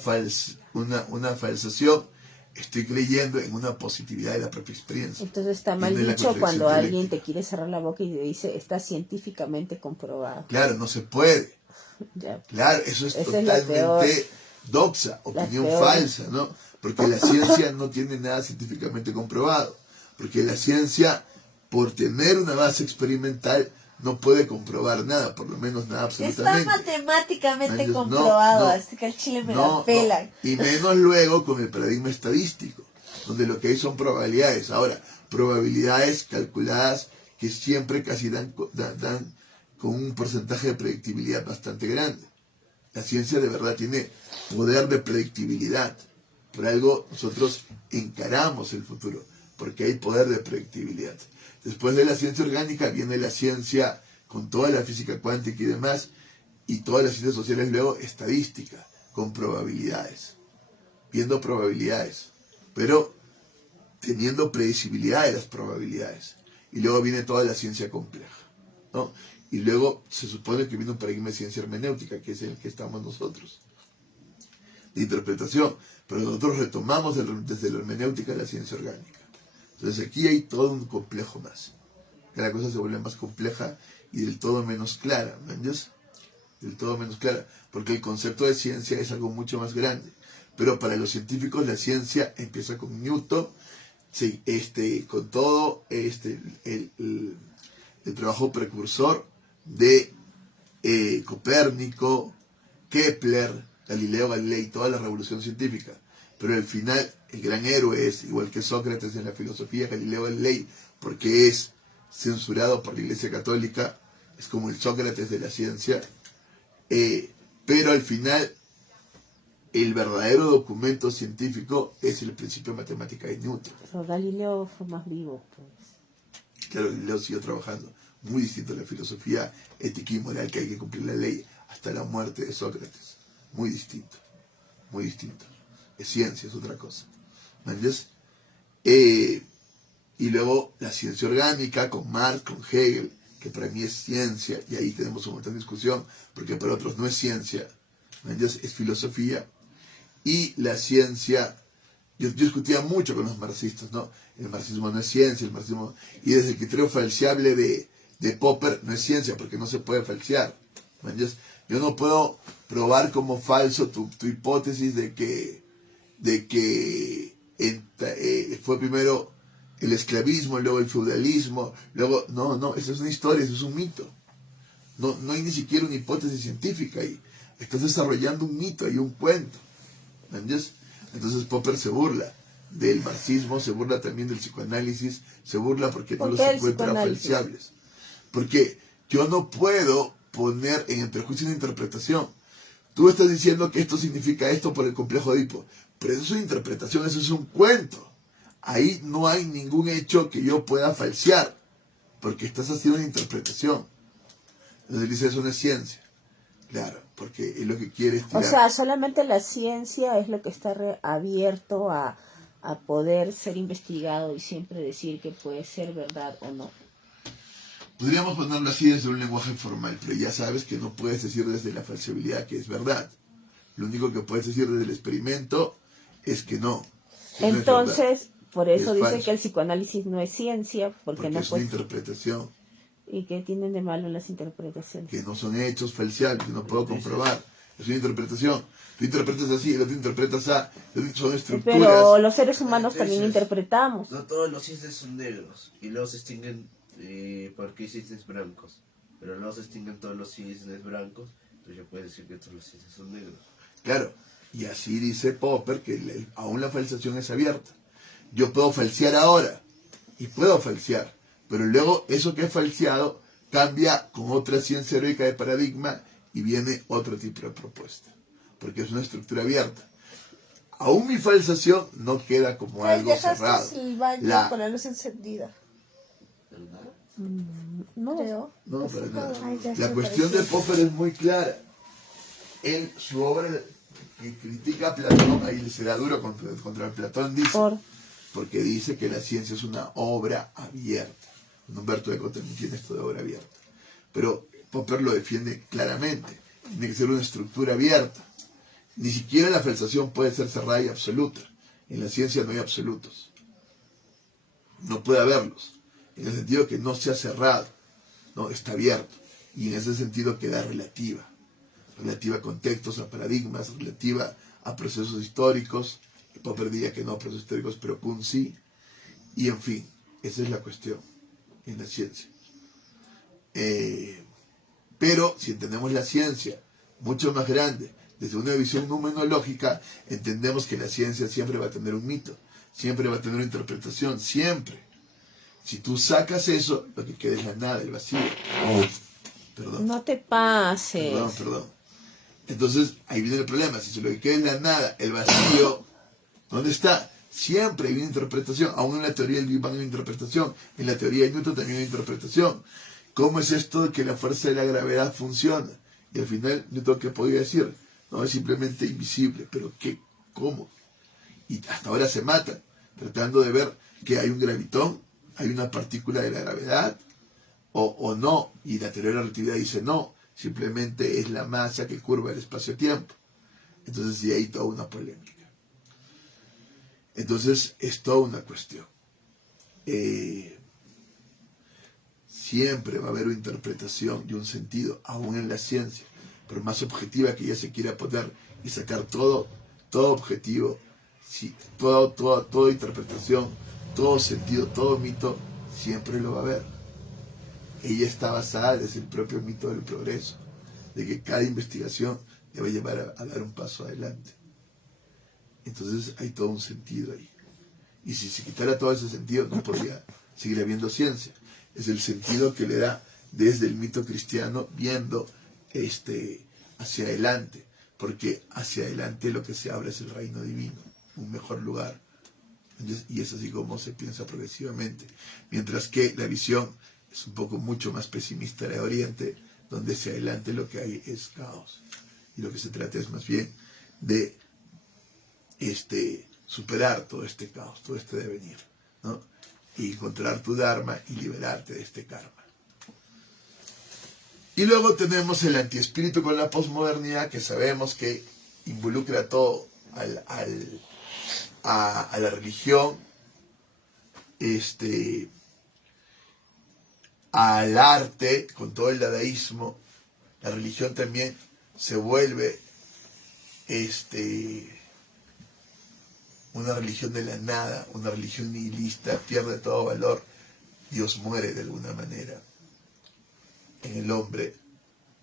falsación, estoy creyendo en una positividad de la propia experiencia. Entonces está Y mal no en la dicho cuando contradicción alguien dialéctica. te quiere cerrar la boca y te dice, está científicamente comprobado. Claro, no se puede. Ya. Claro, eso es Esa es la totalmente doxa, opinión peor. falsa, ¿no? Porque la ciencia no tiene nada científicamente comprobado. Porque la ciencia, por tener una base experimental, no puede comprobar nada, por lo menos nada Está absolutamente. matemáticamente No, comprobado, no, así que al chile me No, la pelan. no. Y menos luego con el paradigma estadístico, donde lo que hay son probabilidades. Ahora, probabilidades calculadas que siempre casi dan con un porcentaje de predictibilidad bastante grande. La ciencia de verdad tiene poder de predictibilidad. Por algo nosotros encaramos el futuro, porque hay poder de predictibilidad. Después de la ciencia orgánica viene la ciencia con toda la física cuántica y demás, y todas las ciencias sociales luego estadística, con probabilidades, viendo probabilidades, pero teniendo predecibilidad de las probabilidades. Y luego viene toda la ciencia compleja, ¿no? Y luego se supone que viene un paradigma de ciencia hermenéutica, que es el que estamos nosotros, de interpretación, pero nosotros retomamos desde la hermenéutica la ciencia orgánica. Entonces aquí hay todo un complejo más. Cada cosa se vuelve más compleja y del todo menos clara, ¿me entiendes? Del todo menos clara, porque el concepto de ciencia es algo mucho más grande. Pero para los científicos la ciencia empieza con Newton, sí, con todo el trabajo precursor de Copérnico, Kepler, Galileo Galilei, toda la revolución científica. Pero al final el gran héroe es, igual que Sócrates en la filosofía, Galileo Galilei, porque es censurado por la Iglesia Católica, es como el Sócrates de la ciencia, pero al final el verdadero documento científico es el principio de matemática de Newton. Pero Galileo fue más vivo, pues. Claro, Galileo siguió trabajando, muy distinto a la filosofía ética y moral, que hay que cumplir la ley hasta la muerte de Sócrates. Muy distinto, muy distinto. Es ciencia, es otra cosa. ¿Me entiendes? Y luego la ciencia orgánica con Marx, con Hegel, que para mí es ciencia, y ahí tenemos un montón de discusión, porque para otros no es ciencia, ¿me entiendes? Es filosofía. Y la ciencia, yo discutía mucho con los marxistas, ¿no? El marxismo no es ciencia, el marxismo, y desde el criterio falseable de Popper no es ciencia, porque no se puede falsear, ¿me entiendes? Yo no puedo probar como falso tu hipótesis de que fue primero el esclavismo, luego el feudalismo, luego... No, eso es una historia, eso es un mito. No hay ni siquiera una hipótesis científica ahí. Estás desarrollando un mito, hay un cuento. ¿Me entiendes? Entonces Popper se burla del marxismo, se burla también del psicoanálisis, se burla porque no ¿Por los qué el encuentra psicoanálisis? falseables. Porque yo no puedo poner en el perjuicio una interpretación. Tú estás diciendo que esto significa esto por el complejo de Edipo, pero eso es una interpretación, eso es un cuento. Ahí no hay ningún hecho que yo pueda falsear, porque estás haciendo una interpretación. Entonces dice, eso no es ciencia. Claro, porque es lo que quiere es O tirar. sea, solamente la ciencia es lo que está abierto a poder ser investigado y siempre decir que puede ser verdad o no. Podríamos ponerlo así desde un lenguaje formal, pero ya sabes que no puedes decir desde la falsibilidad que es verdad. Lo único que puedes decir desde el experimento es que no. Que no es Entonces, por eso Es dice falso. que el psicoanálisis no es ciencia, porque porque no es una puede... interpretación, ¿Y qué tienen de malo las interpretaciones? que no son hechos falseables, que no puedo comprobar. Es una interpretación. Tú interpretas así, el otro interpretas a, son estructuras. Pero los seres humanos también Entonces, interpretamos. No todos los cisnes son negros y luego se extinguen porque hay cisnes blancos, pero luego se extinguen todos los cisnes blancos, entonces ya puedes decir que todos los cisnes son negros. Claro, y así dice Popper que aún la falsación es abierta. Yo puedo falsear ahora, y puedo falsear, pero luego eso que he falseado cambia con otra ciencia heroica de paradigma y viene otro tipo de propuesta, porque es una estructura abierta. Aún mi falsación no queda como algo cerrado. El baño con la luz encendida. No, Creo. No, para nada. Ay, ya La se cuestión de pareció. Popper es muy clara. Él, su obra que critica a Platón, ahí se da duro contra Platón, dice, porque dice que la ciencia es una obra abierta. Humberto Eco también tiene esto de obra abierta. Pero Popper lo defiende claramente. Tiene que ser una estructura abierta. Ni siquiera la falsación puede ser cerrada y absoluta. En la ciencia no hay absolutos. No puede haberlos. En el sentido que no sea cerrado, no, está abierto. Y en ese sentido queda relativa. Relativa a contextos, a paradigmas, relativa a procesos históricos. Popper diría que no a procesos históricos, pero Kuhn sí. Y en fin, esa es la cuestión en la ciencia. Pero si entendemos la ciencia mucho más grande, desde una visión numenológica, entendemos que la ciencia siempre va a tener un mito, siempre va a tener una interpretación, siempre. Si tú sacas eso, lo que queda es la nada, el vacío. Perdón. No te pases. Perdón. Entonces, ahí viene el problema. Si lo que queda es la nada, el vacío, ¿dónde está? Siempre hay una interpretación. Aún en la teoría del Big Bang hay una interpretación. En la teoría de Newton también hay una interpretación. ¿Cómo es esto de que la fuerza de la gravedad funciona? Y al final, Newton, ¿qué podía decir? No, es simplemente invisible. ¿Pero qué? ¿Cómo? Y hasta ahora se matan, tratando de ver que hay un gravitón, hay una partícula de la gravedad, o no. Y la teoría de la relatividad dice no, simplemente es la masa que curva el espacio-tiempo. Entonces, sí hay toda una polémica. Entonces, es toda una cuestión. Siempre va a haber una interpretación y un sentido, aún en la ciencia, por más objetiva que ella se quiera poner y sacar todo objetivo, sí, toda interpretación, todo sentido, todo mito, siempre lo va a haber. Ella está basada desde el propio mito del progreso, de que cada investigación debe llevar a dar un paso adelante. Entonces hay todo un sentido ahí. Y si se quitara todo ese sentido, no podría seguir habiendo ciencia. Es el sentido que le da desde el mito cristiano viendo hacia adelante, porque hacia adelante lo que se abre es el reino divino, un mejor lugar. Entonces, y es así como se piensa progresivamente. Mientras que la visión es un poco mucho más pesimista de Oriente, donde hacia adelante lo que hay es caos. Y lo que se trata es más bien de superar todo este caos, todo este devenir, ¿no? Y encontrar tu Dharma y liberarte de este karma. Y luego tenemos el antiespíritu con la posmodernidad, que sabemos que involucra todo a la religión, al arte, con todo el dadaísmo. La religión también se vuelve una religión de la nada, una religión nihilista, pierde todo valor. Dios muere de alguna manera en el hombre.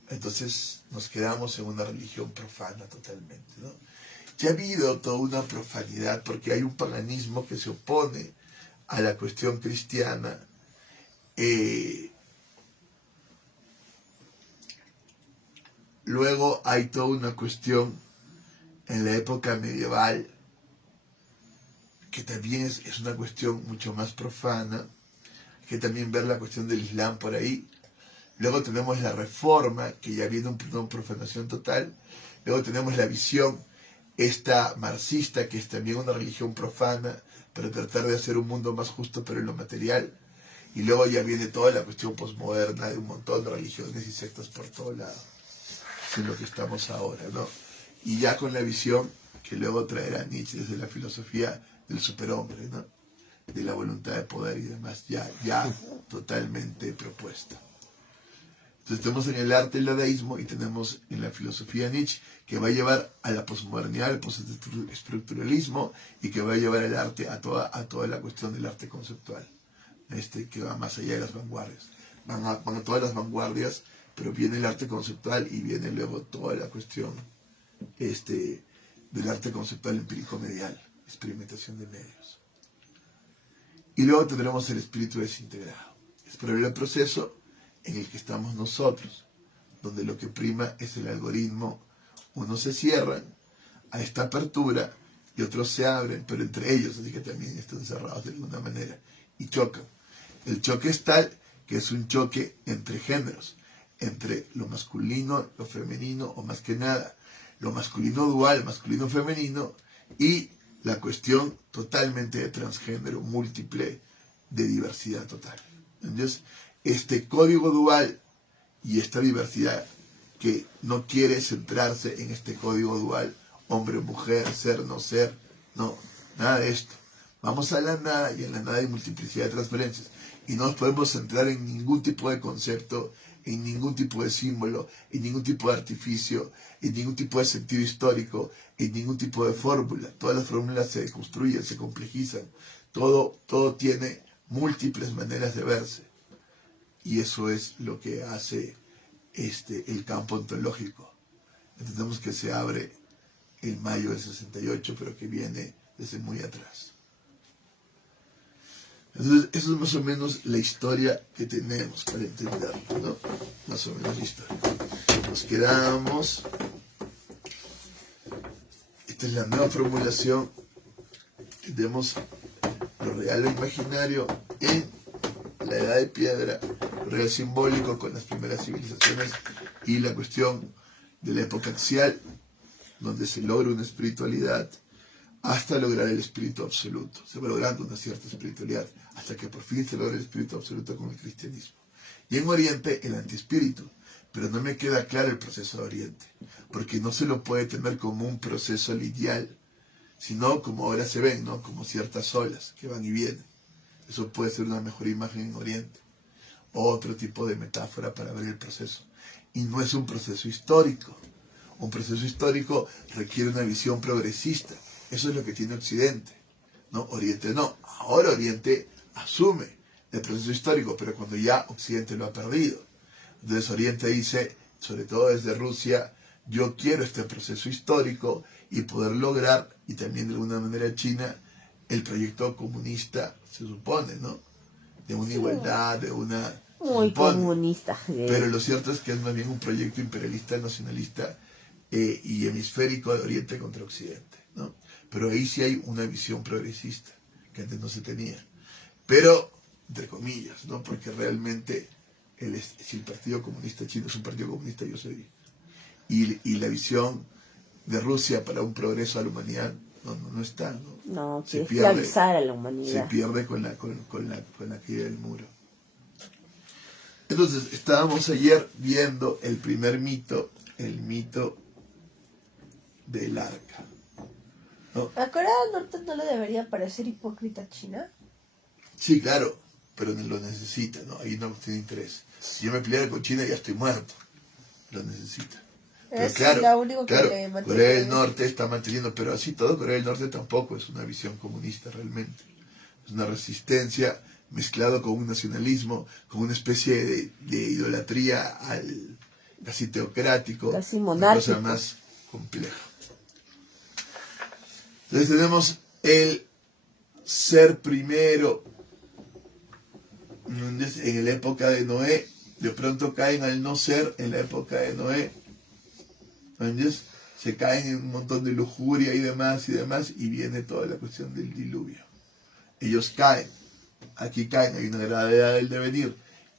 Entonces nos quedamos en una religión profana totalmente, ¿no? Ya ha habido toda una profanidad porque hay un paganismo que se opone a la cuestión cristiana. Luego hay toda una cuestión en la época medieval que también es una cuestión mucho más profana. Hay que también ver la cuestión del Islam por ahí. Luego tenemos la Reforma, que ya viene una profanación total. Luego tenemos la visión esta marxista, que es también una religión profana, para tratar de hacer un mundo más justo, pero en lo material. Y luego ya viene toda la cuestión posmoderna de un montón de religiones y sectas por todo lado. Es en lo que estamos ahora, ¿no? Y ya con la visión que luego traerá Nietzsche desde la filosofía del superhombre, ¿no? De la voluntad de poder y demás, ya totalmente propuesta. Entonces tenemos en el arte el dadaísmo y tenemos en la filosofía Nietzsche, que va a llevar a la posmodernidad, al postestructuralismo, y que va a llevar el arte a toda la cuestión del arte conceptual, que va más allá de las vanguardias. Van a todas las vanguardias, pero viene el arte conceptual y viene luego toda la cuestión del arte conceptual empírico-medial, experimentación de medios. Y luego tendremos el espíritu desintegrado. Es por el proceso en el que estamos nosotros, donde lo que prima es el algoritmo. Unos se cierran a esta apertura y otros se abren, pero entre ellos, así que también están cerrados de alguna manera, y chocan. El choque es tal que es un choque entre géneros, entre lo masculino, lo femenino, o más que nada, lo masculino dual, masculino femenino, y la cuestión totalmente de transgénero, múltiple, de diversidad total. Entonces, este código dual y esta diversidad que no quiere centrarse en este código dual, hombre, mujer, ser, no, nada de esto. Vamos a la nada, y en la nada hay multiplicidad de transferencias. Y no nos podemos centrar en ningún tipo de concepto, en ningún tipo de símbolo, en ningún tipo de artificio, en ningún tipo de sentido histórico, en ningún tipo de fórmula. Todas las fórmulas se construyen, se complejizan. Todo tiene múltiples maneras de verse. Y eso es lo que hace el campo ontológico. Entendemos que se abre en mayo del 68, pero que viene desde muy atrás. Entonces, eso es más o menos la historia que tenemos para entenderlo, ¿no? Más o menos la historia. Nos quedamos. Esta es la nueva formulación. Tenemos lo real o imaginario en la edad de piedra, lo real simbólico con las primeras civilizaciones y la cuestión de la época axial, donde se logra una espiritualidad hasta lograr el espíritu absoluto. Se va logrando una cierta espiritualidad hasta que por fin se logra el espíritu absoluto con el cristianismo. Y en Oriente el antiespíritu. Pero no me queda claro el proceso de Oriente, porque no se lo puede tener como un proceso lineal, sino como ahora se ven, ¿no? Como ciertas olas que van y vienen. Eso puede ser una mejor imagen en Oriente. Otro tipo de metáfora para ver el proceso. Y no es un proceso histórico. Un proceso histórico requiere una visión progresista. Eso es lo que tiene Occidente, ¿no? Oriente no. Ahora Oriente asume el proceso histórico, pero cuando ya Occidente lo ha perdido. Entonces Oriente dice, sobre todo desde Rusia, yo quiero este proceso histórico y poder lograr, y también de alguna manera China, el proyecto comunista, se supone, ¿no? De una igualdad, de una... Muy comunista. Pero lo cierto es que es más bien un proyecto imperialista, nacionalista y hemisférico de Oriente contra Occidente, ¿no? Pero ahí sí hay una visión progresista, que antes no se tenía. Pero, entre comillas, ¿no? Porque realmente, si el Partido Comunista Chino es un partido comunista, yo soy. Y la visión de Rusia para un progreso a la humanidad no está, ¿no? No, quiere esclavizar a la humanidad. Se pierde con la caída del muro. Entonces, estábamos ayer viendo el primer mito, el mito del arca, ¿no? ¿A Corea del Norte no le debería parecer hipócrita a China? Sí, claro, pero no lo necesita, ¿no? Ahí no tiene interés. Si yo me peleara con China ya estoy muerto. Lo necesita. Pero Es claro, lo único que le mantiene. Corea del Norte está manteniendo, pero así todo, Corea del Norte tampoco es una visión comunista realmente. Es una resistencia mezclado con un nacionalismo, con una especie de idolatría al casi teocrático, casi una cosa monárquico. más compleja. Entonces tenemos el ser primero. Entonces, en la época de Noé, de pronto caen al no ser en la época de Noé. Entonces, se caen en un montón de lujuria y demás, y viene toda la cuestión del diluvio. Ellos caen, aquí caen, hay una gravedad del devenir,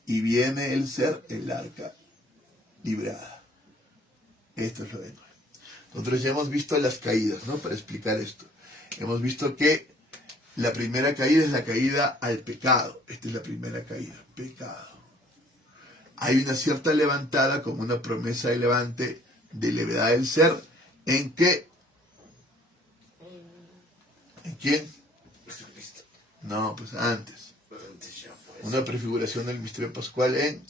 y viene el ser, el arca, librada. Esto es lo de Noé. Nosotros ya hemos visto las caídas, ¿no? Para explicar esto. Hemos visto que la primera caída es la caída al pecado. Esta es la primera caída, pecado. Hay una cierta levantada como una promesa de levante de levedad del ser. ¿En qué? ¿En quién? No, pues antes. Una prefiguración del misterio pascual en...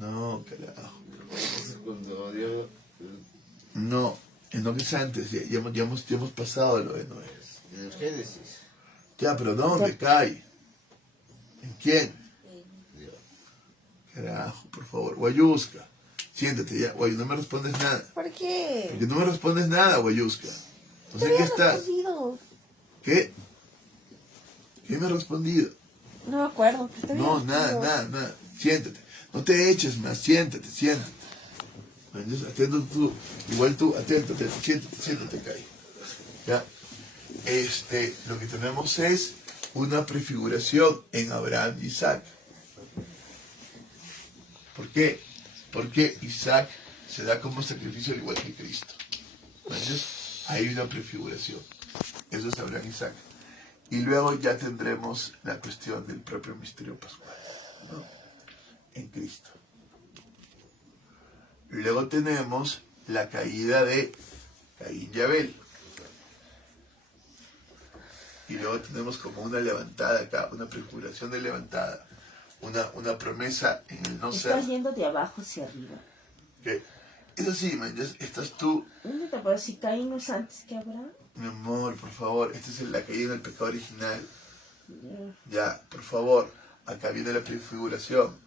No, carajo. No, en lo que es antes. Ya hemos pasado lo de Noé. En el Génesis. Ya, pero ¿dónde cae? ¿En quién? Carajo, por favor. Guayusca, siéntate ya. Guayu, no me respondes nada. ¿Por qué? Porque no me respondes nada, Guayusca. No sé Te qué había estás. respondido. ¿Qué? ¿Qué me has respondido? No me acuerdo. Pero está No, bien. nada. Siéntate. No te eches más, siéntate. Entonces, atento tú, igual tú, atento, siéntate acá. Ya. Lo que tenemos es una prefiguración en Abraham y Isaac. ¿Por qué? Porque Isaac se da como sacrificio al igual que Cristo. Entonces, hay una prefiguración. Eso es Abraham y Isaac. Y luego ya tendremos la cuestión del propio misterio pascual, ¿no? En Cristo. Luego tenemos la caída de Caín y Abel. Y luego tenemos como una levantada acá, una prefiguración de levantada, una promesa en el no ser. Estás yendo de abajo hacia arriba. Que es así, man, estás tú, ¿Dónde te acuerdas si Caín no es antes que Abraham? mi amor, por favor, esta es la caída en el pecado original. Ya. Ya, por favor, acá viene la prefiguración.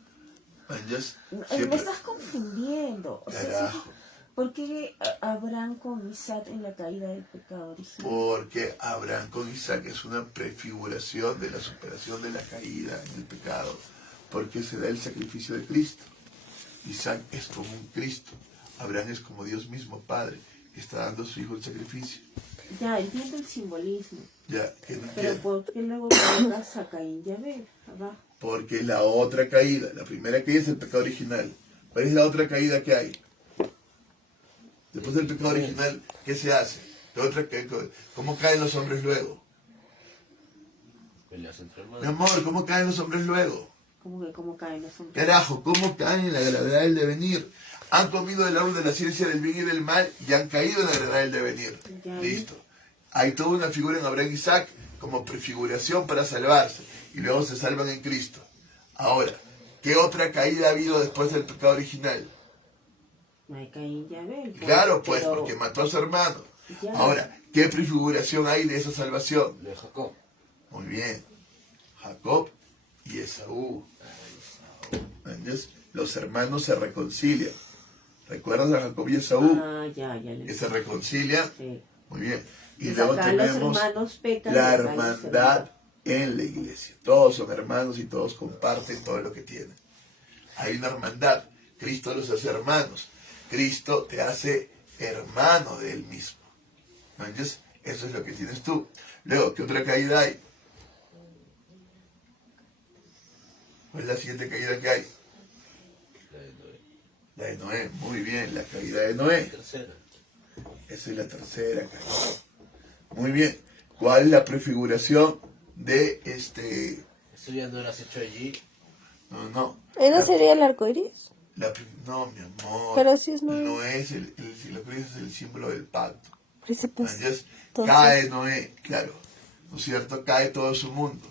Man, Me estás confundiendo. O sea, Carajo. sí, ¿por qué Abraham con Isaac en la caída del pecado original? Porque Abraham con Isaac es una prefiguración de la superación de la caída en el pecado, porque se da el sacrificio de Cristo. Isaac es como un Cristo, Abraham es como Dios mismo, Padre, que está dando a su hijo el sacrificio. Ya, entiendo el simbolismo. Ya, que no Pero entiendo. ¿por qué luego colocas a Caín y Abel abajo? Porque la otra caída, la primera caída es el pecado original. ¿Cuál es la otra caída que hay? Después del pecado original, ¿qué se hace? ¿Cómo caen los hombres luego? Peleas entre Mi hermanos. amor, ¿cómo caen los hombres luego? ¿Cómo caen los hombres? Carajo, ¿cómo caen en la gravedad del devenir? Han comido del árbol de la ciencia del bien y del mal y han caído en la gravedad del devenir. Ya. Listo. Hay toda una figura en Abraham y Isaac como prefiguración para salvarse. Y luego se salvan en Cristo. Ahora, ¿qué otra caída ha habido después del pecado original? No hay Caín y Abel. Claro, pues, pero- porque mató a su hermano. Ya. Ahora, ¿qué prefiguración hay de esa salvación? Lo de Jacob. Muy bien. Jacob y Esaú. ¿Entiendes? Los hermanos se reconcilian. ¿Recuerdas a Jacob y Esaú? Ya. Que se reconcilian. Sí. Muy bien. Y Pues luego acá los tenemos hermanos pecan, la y acá los hermandad en la iglesia. Todos son hermanos y todos comparten todo lo que tienen. Hay una hermandad. Cristo los hace hermanos. Cristo te hace hermano de él mismo. ¿Entiendes? Eso es lo que tienes tú. Luego, ¿qué otra caída hay? ¿Cuál es la siguiente caída que hay? La de Noé. La de Noé. Muy bien, la caída de Noé. Tercera. Esa es la tercera caída. Muy bien. ¿Cuál es la prefiguración de Eso ya no lo has hecho allí. No. ¿No sería el arco iris? No, mi amor. Pero sí es Noé. Noé es el es el símbolo del pacto. Príncipes. Entonces, Entonces- cae Noé, claro. ¿No es cierto? Cae todo su mundo.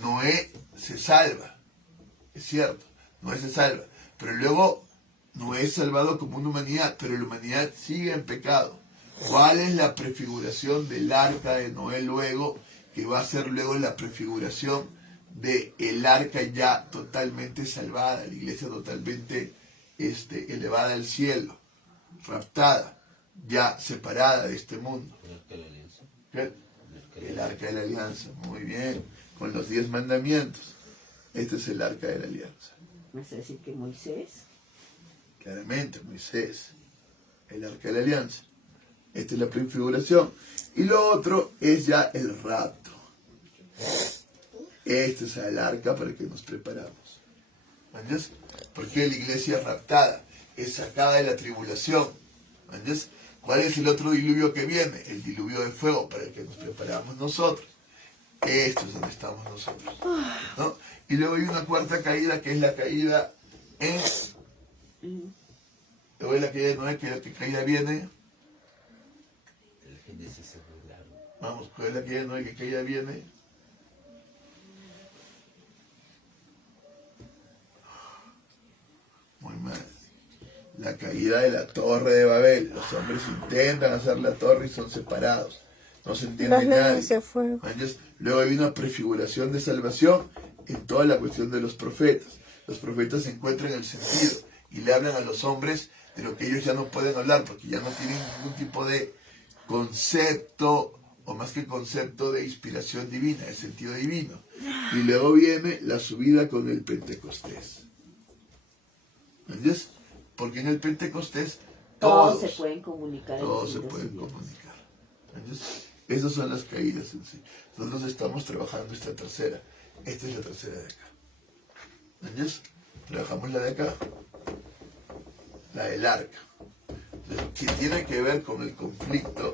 Noé se salva. Es cierto. Noé se salva. Pero luego Noé es salvado como una humanidad, pero la humanidad sigue en pecado. ¿Cuál es la prefiguración del arca de Noé luego? Que va a ser luego la prefiguración de el arca ya totalmente salvada, la iglesia totalmente elevada al cielo, raptada, ya separada de este mundo. El arca de la alianza. ¿Qué? El arca de la alianza, muy bien, con los 10 mandamientos. Este es el arca de la alianza. ¿Me vas a decir que Moisés? Claramente, Moisés, el arca de la alianza. Esta es la prefiguración. Y lo otro es ya el rapto. Este es el arca para el que nos preparamos. ¿Entiendes? Porque la iglesia es raptada, es sacada de la tribulación. ¿Entiendes? ¿Cuál es el otro diluvio que viene? El diluvio de fuego para el que nos preparamos nosotros. Esto es donde estamos nosotros, ¿no? Y luego hay una cuarta caída que es la caída en... Luego hay la caída de Noé, que es la que caída viene. El Génesis es muy largo. Vamos, ¿cuál es la caída de Noé? ¿Qué caída viene? Muy mal. La caída de la torre de Babel. Los hombres intentan hacer la torre y son separados. No se entiende Las nadie. lenguas de fuego. Entonces, luego hay una prefiguración de salvación en toda la cuestión de los profetas. Los profetas encuentran el sentido y le hablan a los hombres de lo que ellos ya no pueden hablar porque ya no tienen ningún tipo de concepto o más que concepto de inspiración divina, de sentido divino. Y luego viene la subida con el Pentecostés. ¿Entiendes? Porque en el Pentecostés Todos se pueden comunicar. todos se en pueden distintos idiomas. comunicar. ¿Entiendes? Esas son las caídas en sí. Nosotros estamos trabajando esta tercera. Esta es la tercera de acá. ¿Entiendes? Trabajamos la de acá. La del arca. Que tiene que ver con el conflicto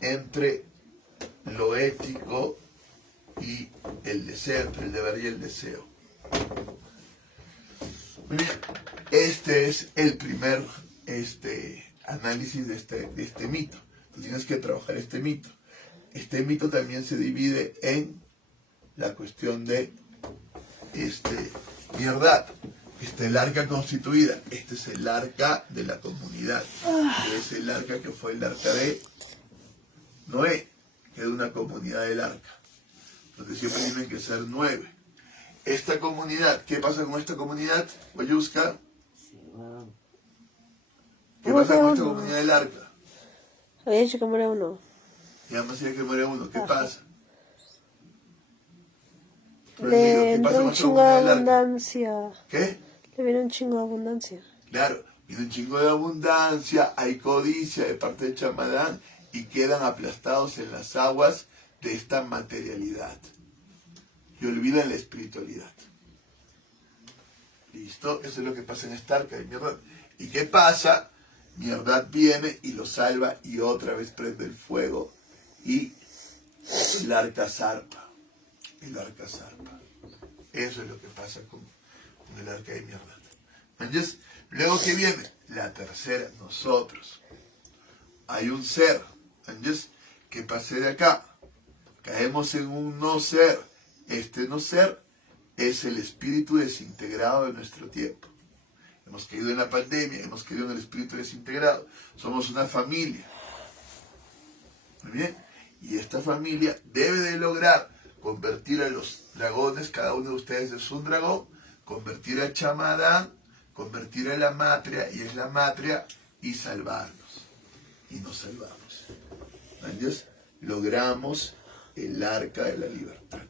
entre lo ético y el deseo, entre el deber y el deseo. Muy bien, este es el primer análisis de este mito. Tú tienes que trabajar este mito. Este mito también se divide en la cuestión de verdad. El arca constituida. Este es el arca de la comunidad. Es el arca que fue el arca de Noé, que es una comunidad del arca. Donde siempre tienen que ser 9. Esta comunidad, ¿qué pasa con esta comunidad? Boyuska. ¿Qué pasa con esta comunidad del arca? Había dicho que muere uno. Ya más allá que muere uno, ¿qué pasa? Le ¿Qué pasa entró con un esta chingo de comunidad del arca? abundancia. ¿Qué? Le viene un chingo de abundancia. Claro, viene un chingo de abundancia, hay codicia de parte de Chamadán y quedan aplastados en las aguas de esta materialidad. Y olvidan la espiritualidad. ¿Listo? Eso es lo que pasa en esta arca de mierda. ¿Y qué pasa? Mierda viene y lo salva y otra vez prende el fuego y el arca zarpa. El arca zarpa. Eso es lo que pasa con el arca de mierda. Entonces, luego que viene la tercera, nosotros. Hay un ser, entonces, que pase de acá. Caemos en un no ser. Este no ser es el espíritu desintegrado de nuestro tiempo. Hemos caído en la pandemia, hemos caído en el espíritu desintegrado. Somos una familia. Muy bien. Y esta familia debe de lograr convertir a los dragones, cada uno de ustedes es un dragón, convertir a Chamadán, convertir a la matria, y es la matria, y salvarnos. Y nos salvamos. ¿Entiendes? Logramos el arca de la libertad.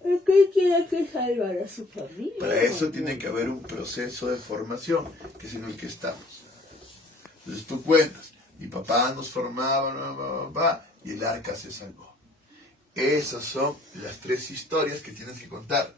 ¿Por qué quiere que salvar a su familia? Para eso tiene que haber un proceso de formación, que es en el que estamos. Entonces tú cuentas, mi papá nos formaba, y el arca se salvó. Esas son las 3 historias que tienes que contar.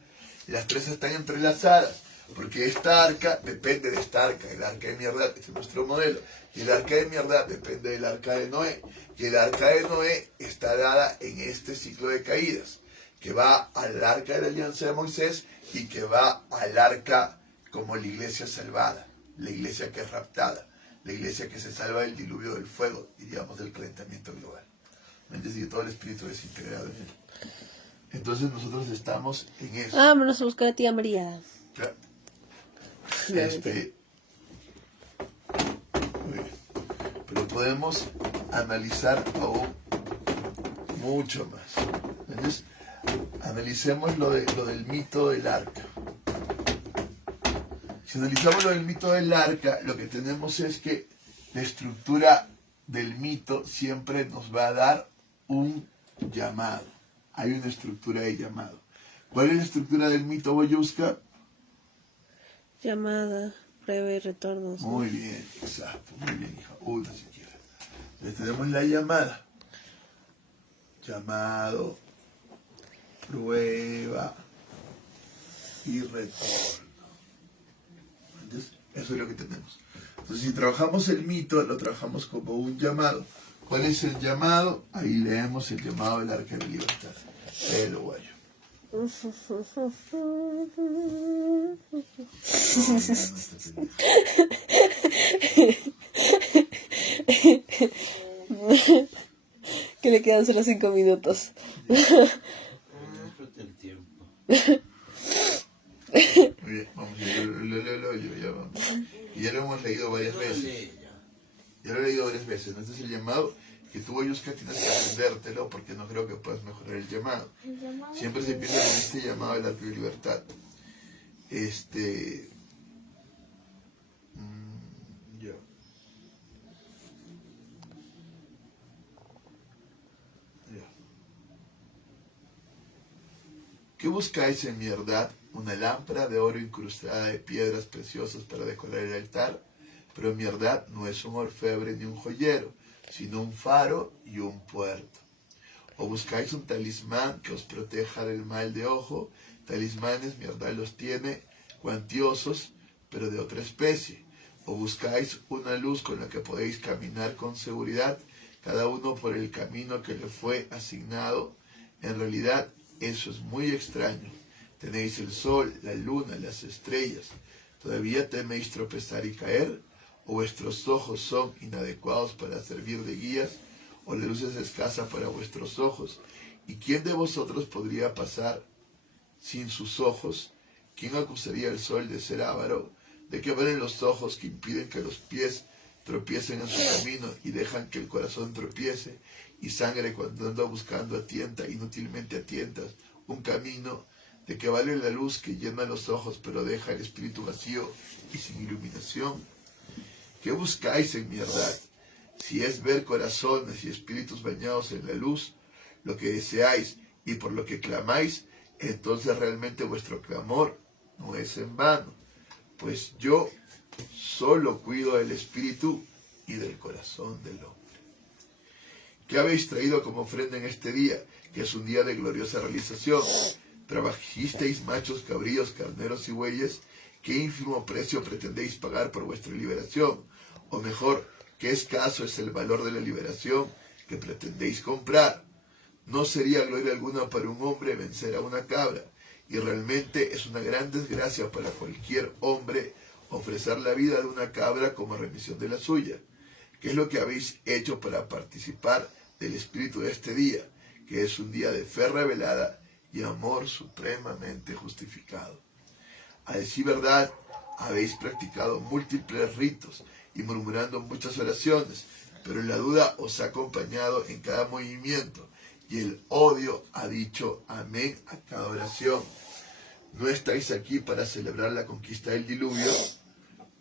Las 3 están entrelazadas, porque esta arca depende de esta arca. El arca de mierda es nuestro modelo. Y el arca de mierda depende del arca de Noé. Y el arca de Noé está dada en este ciclo de caídas, que va al arca de la alianza de Moisés y que va al arca como la iglesia salvada, la iglesia que es raptada, la iglesia que se salva del diluvio del fuego, diríamos del calentamiento global. ¿Entiendes? Y todo el espíritu desintegrado en él. Entonces nosotros estamos en eso. Vámonos a buscar a tía María. Claro. No, mentira. Muy bien. Pero podemos analizar aún mucho más. ¿Entiendes? Analicemos lo del mito del arca. Si analizamos lo del mito del arca, lo que tenemos es que la estructura del mito siempre nos va a dar un llamado. Hay una estructura de llamado. ¿Cuál es la estructura del mito, Boyuska? Llamada, prueba y retornos. ¿no? Muy bien, exacto. Muy bien, hija. Una siquiera. Entonces tenemos la llamada. Llamado, prueba y retorno. ¿Entiendes? Eso es lo que tenemos. Entonces, si trabajamos el mito, lo trabajamos como un llamado. ¿Cuál es el llamado? Ahí leemos el llamado del arca de la libertad. Léelo, guayo. No, ya no está pendiente. Que le quedan solo 5 minutos. Disfruta el tiempo. Muy bien, vamos, ya vamos. Y ya lo hemos leído varias veces. Ya lo he leído varias veces. ¿No? Este es el llamado que tú, Boyuska, tienes que aprendértelo porque no creo que puedas mejorar el llamado. Siempre se empieza con este llamado de la libertad. Ya. Ya. ¿Qué buscáis en mi verdad? Una lámpara de oro incrustada de piedras preciosas para decorar el altar, pero mi verdad no es un orfebre ni un joyero, sino un faro y un puerto. O buscáis un talismán que os proteja del mal de ojo, talismanes mi verdad los tiene, cuantiosos, pero de otra especie. O buscáis una luz con la que podéis caminar con seguridad, cada uno por el camino que le fue asignado. En realidad, eso es muy extraño. Tenéis el sol, la luna, las estrellas. ¿Todavía teméis tropezar y caer? ¿O vuestros ojos son inadecuados para servir de guías? ¿O la luz es escasa para vuestros ojos? ¿Y quién de vosotros podría pasar sin sus ojos? ¿Quién acusaría al sol de ser avaro? ¿De qué valen los ojos que impiden que los pies tropiecen en su camino y dejan que el corazón tropiece? Y sangre cuando anda buscando inútilmente a tientas, un camino. ¿De qué vale la luz que llena los ojos pero deja el espíritu vacío y sin iluminación? ¿Qué buscáis en mi verdad? Si es ver corazones y espíritus bañados en la luz, lo que deseáis y por lo que clamáis, entonces realmente vuestro clamor no es en vano, pues yo solo cuido del espíritu y del corazón del hombre. ¿Qué habéis traído como ofrenda en este día, que es un día de gloriosa realización? ¿Trabajisteis machos, cabríos, carneros y bueyes? ¿Qué ínfimo precio pretendéis pagar por vuestra liberación? O mejor, ¿qué escaso es el valor de la liberación que pretendéis comprar? No sería gloria alguna para un hombre vencer a una cabra, y realmente es una gran desgracia para cualquier hombre ofrecer la vida de una cabra como remisión de la suya. ¿Qué es lo que habéis hecho para participar del espíritu de este día, que es un día de fe revelada y amor supremamente justificado? A decir verdad, habéis practicado múltiples ritos y murmurando muchas oraciones, pero la duda os ha acompañado en cada movimiento, y el odio ha dicho amén a cada oración. ¿No estáis aquí para celebrar la conquista del diluvio?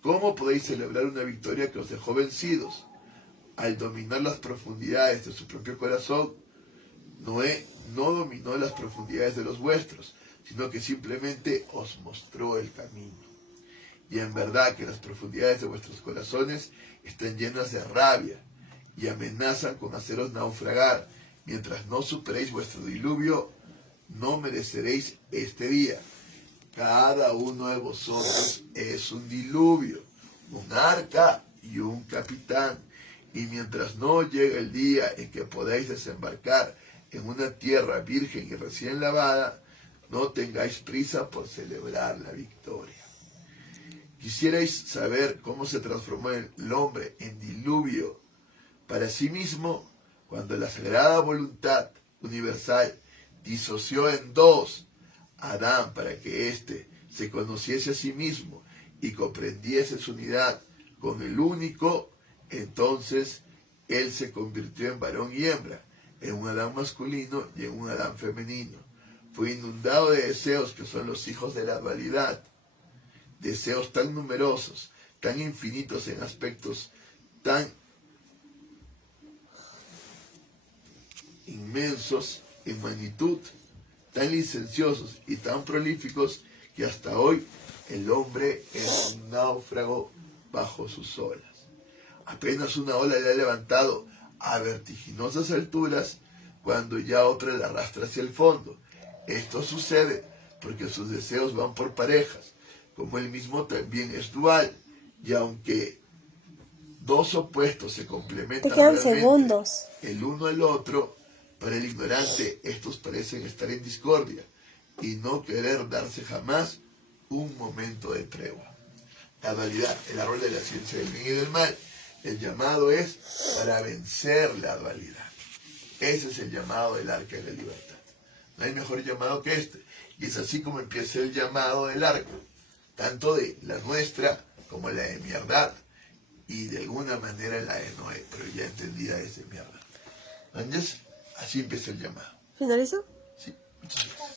¿Cómo podéis celebrar una victoria que os dejó vencidos? Al dominar las profundidades de su propio corazón, Noé no dominó las profundidades de los vuestros, sino que simplemente os mostró el camino. Y en verdad que las profundidades de vuestros corazones están llenas de rabia y amenazan con haceros naufragar. Mientras no superéis vuestro diluvio, no mereceréis este día. Cada uno de vosotros es un diluvio, un arca y un capitán. Y mientras no llegue el día en que podáis desembarcar en una tierra virgen y recién lavada, no tengáis prisa por celebrar la victoria. Quisierais saber cómo se transformó el hombre en diluvio para sí mismo cuando la sagrada voluntad universal disoció en dos a Adán para que éste se conociese a sí mismo y comprendiese su unidad con el único. Entonces él se convirtió en varón y hembra, en un Adán masculino y en un Adán femenino. Fue inundado de deseos que son los hijos de la dualidad, deseos tan numerosos, tan infinitos en aspectos tan inmensos en magnitud, tan licenciosos y tan prolíficos que hasta hoy el hombre es un náufrago bajo sus olas. Apenas una ola le ha levantado a vertiginosas alturas cuando ya otra la arrastra hacia el fondo. Esto sucede porque sus deseos van por parejas, como él mismo también es dual, y aunque dos opuestos se complementan Te quedan realmente segundos. el uno al otro, para el ignorante estos parecen estar en discordia y no querer darse jamás un momento de tregua. La dualidad, el árbol de la ciencia del bien y del mal. El llamado es para vencer la dualidad. Ese es el llamado del arca de la libertad. No hay mejor llamado que este. Y es así como empieza el llamado del arca, tanto de la nuestra como la de mi verdad, y de alguna manera la de Noé, pero ya entendida es de mi verdad. Entonces, así empieza el llamado. ¿Finalizó?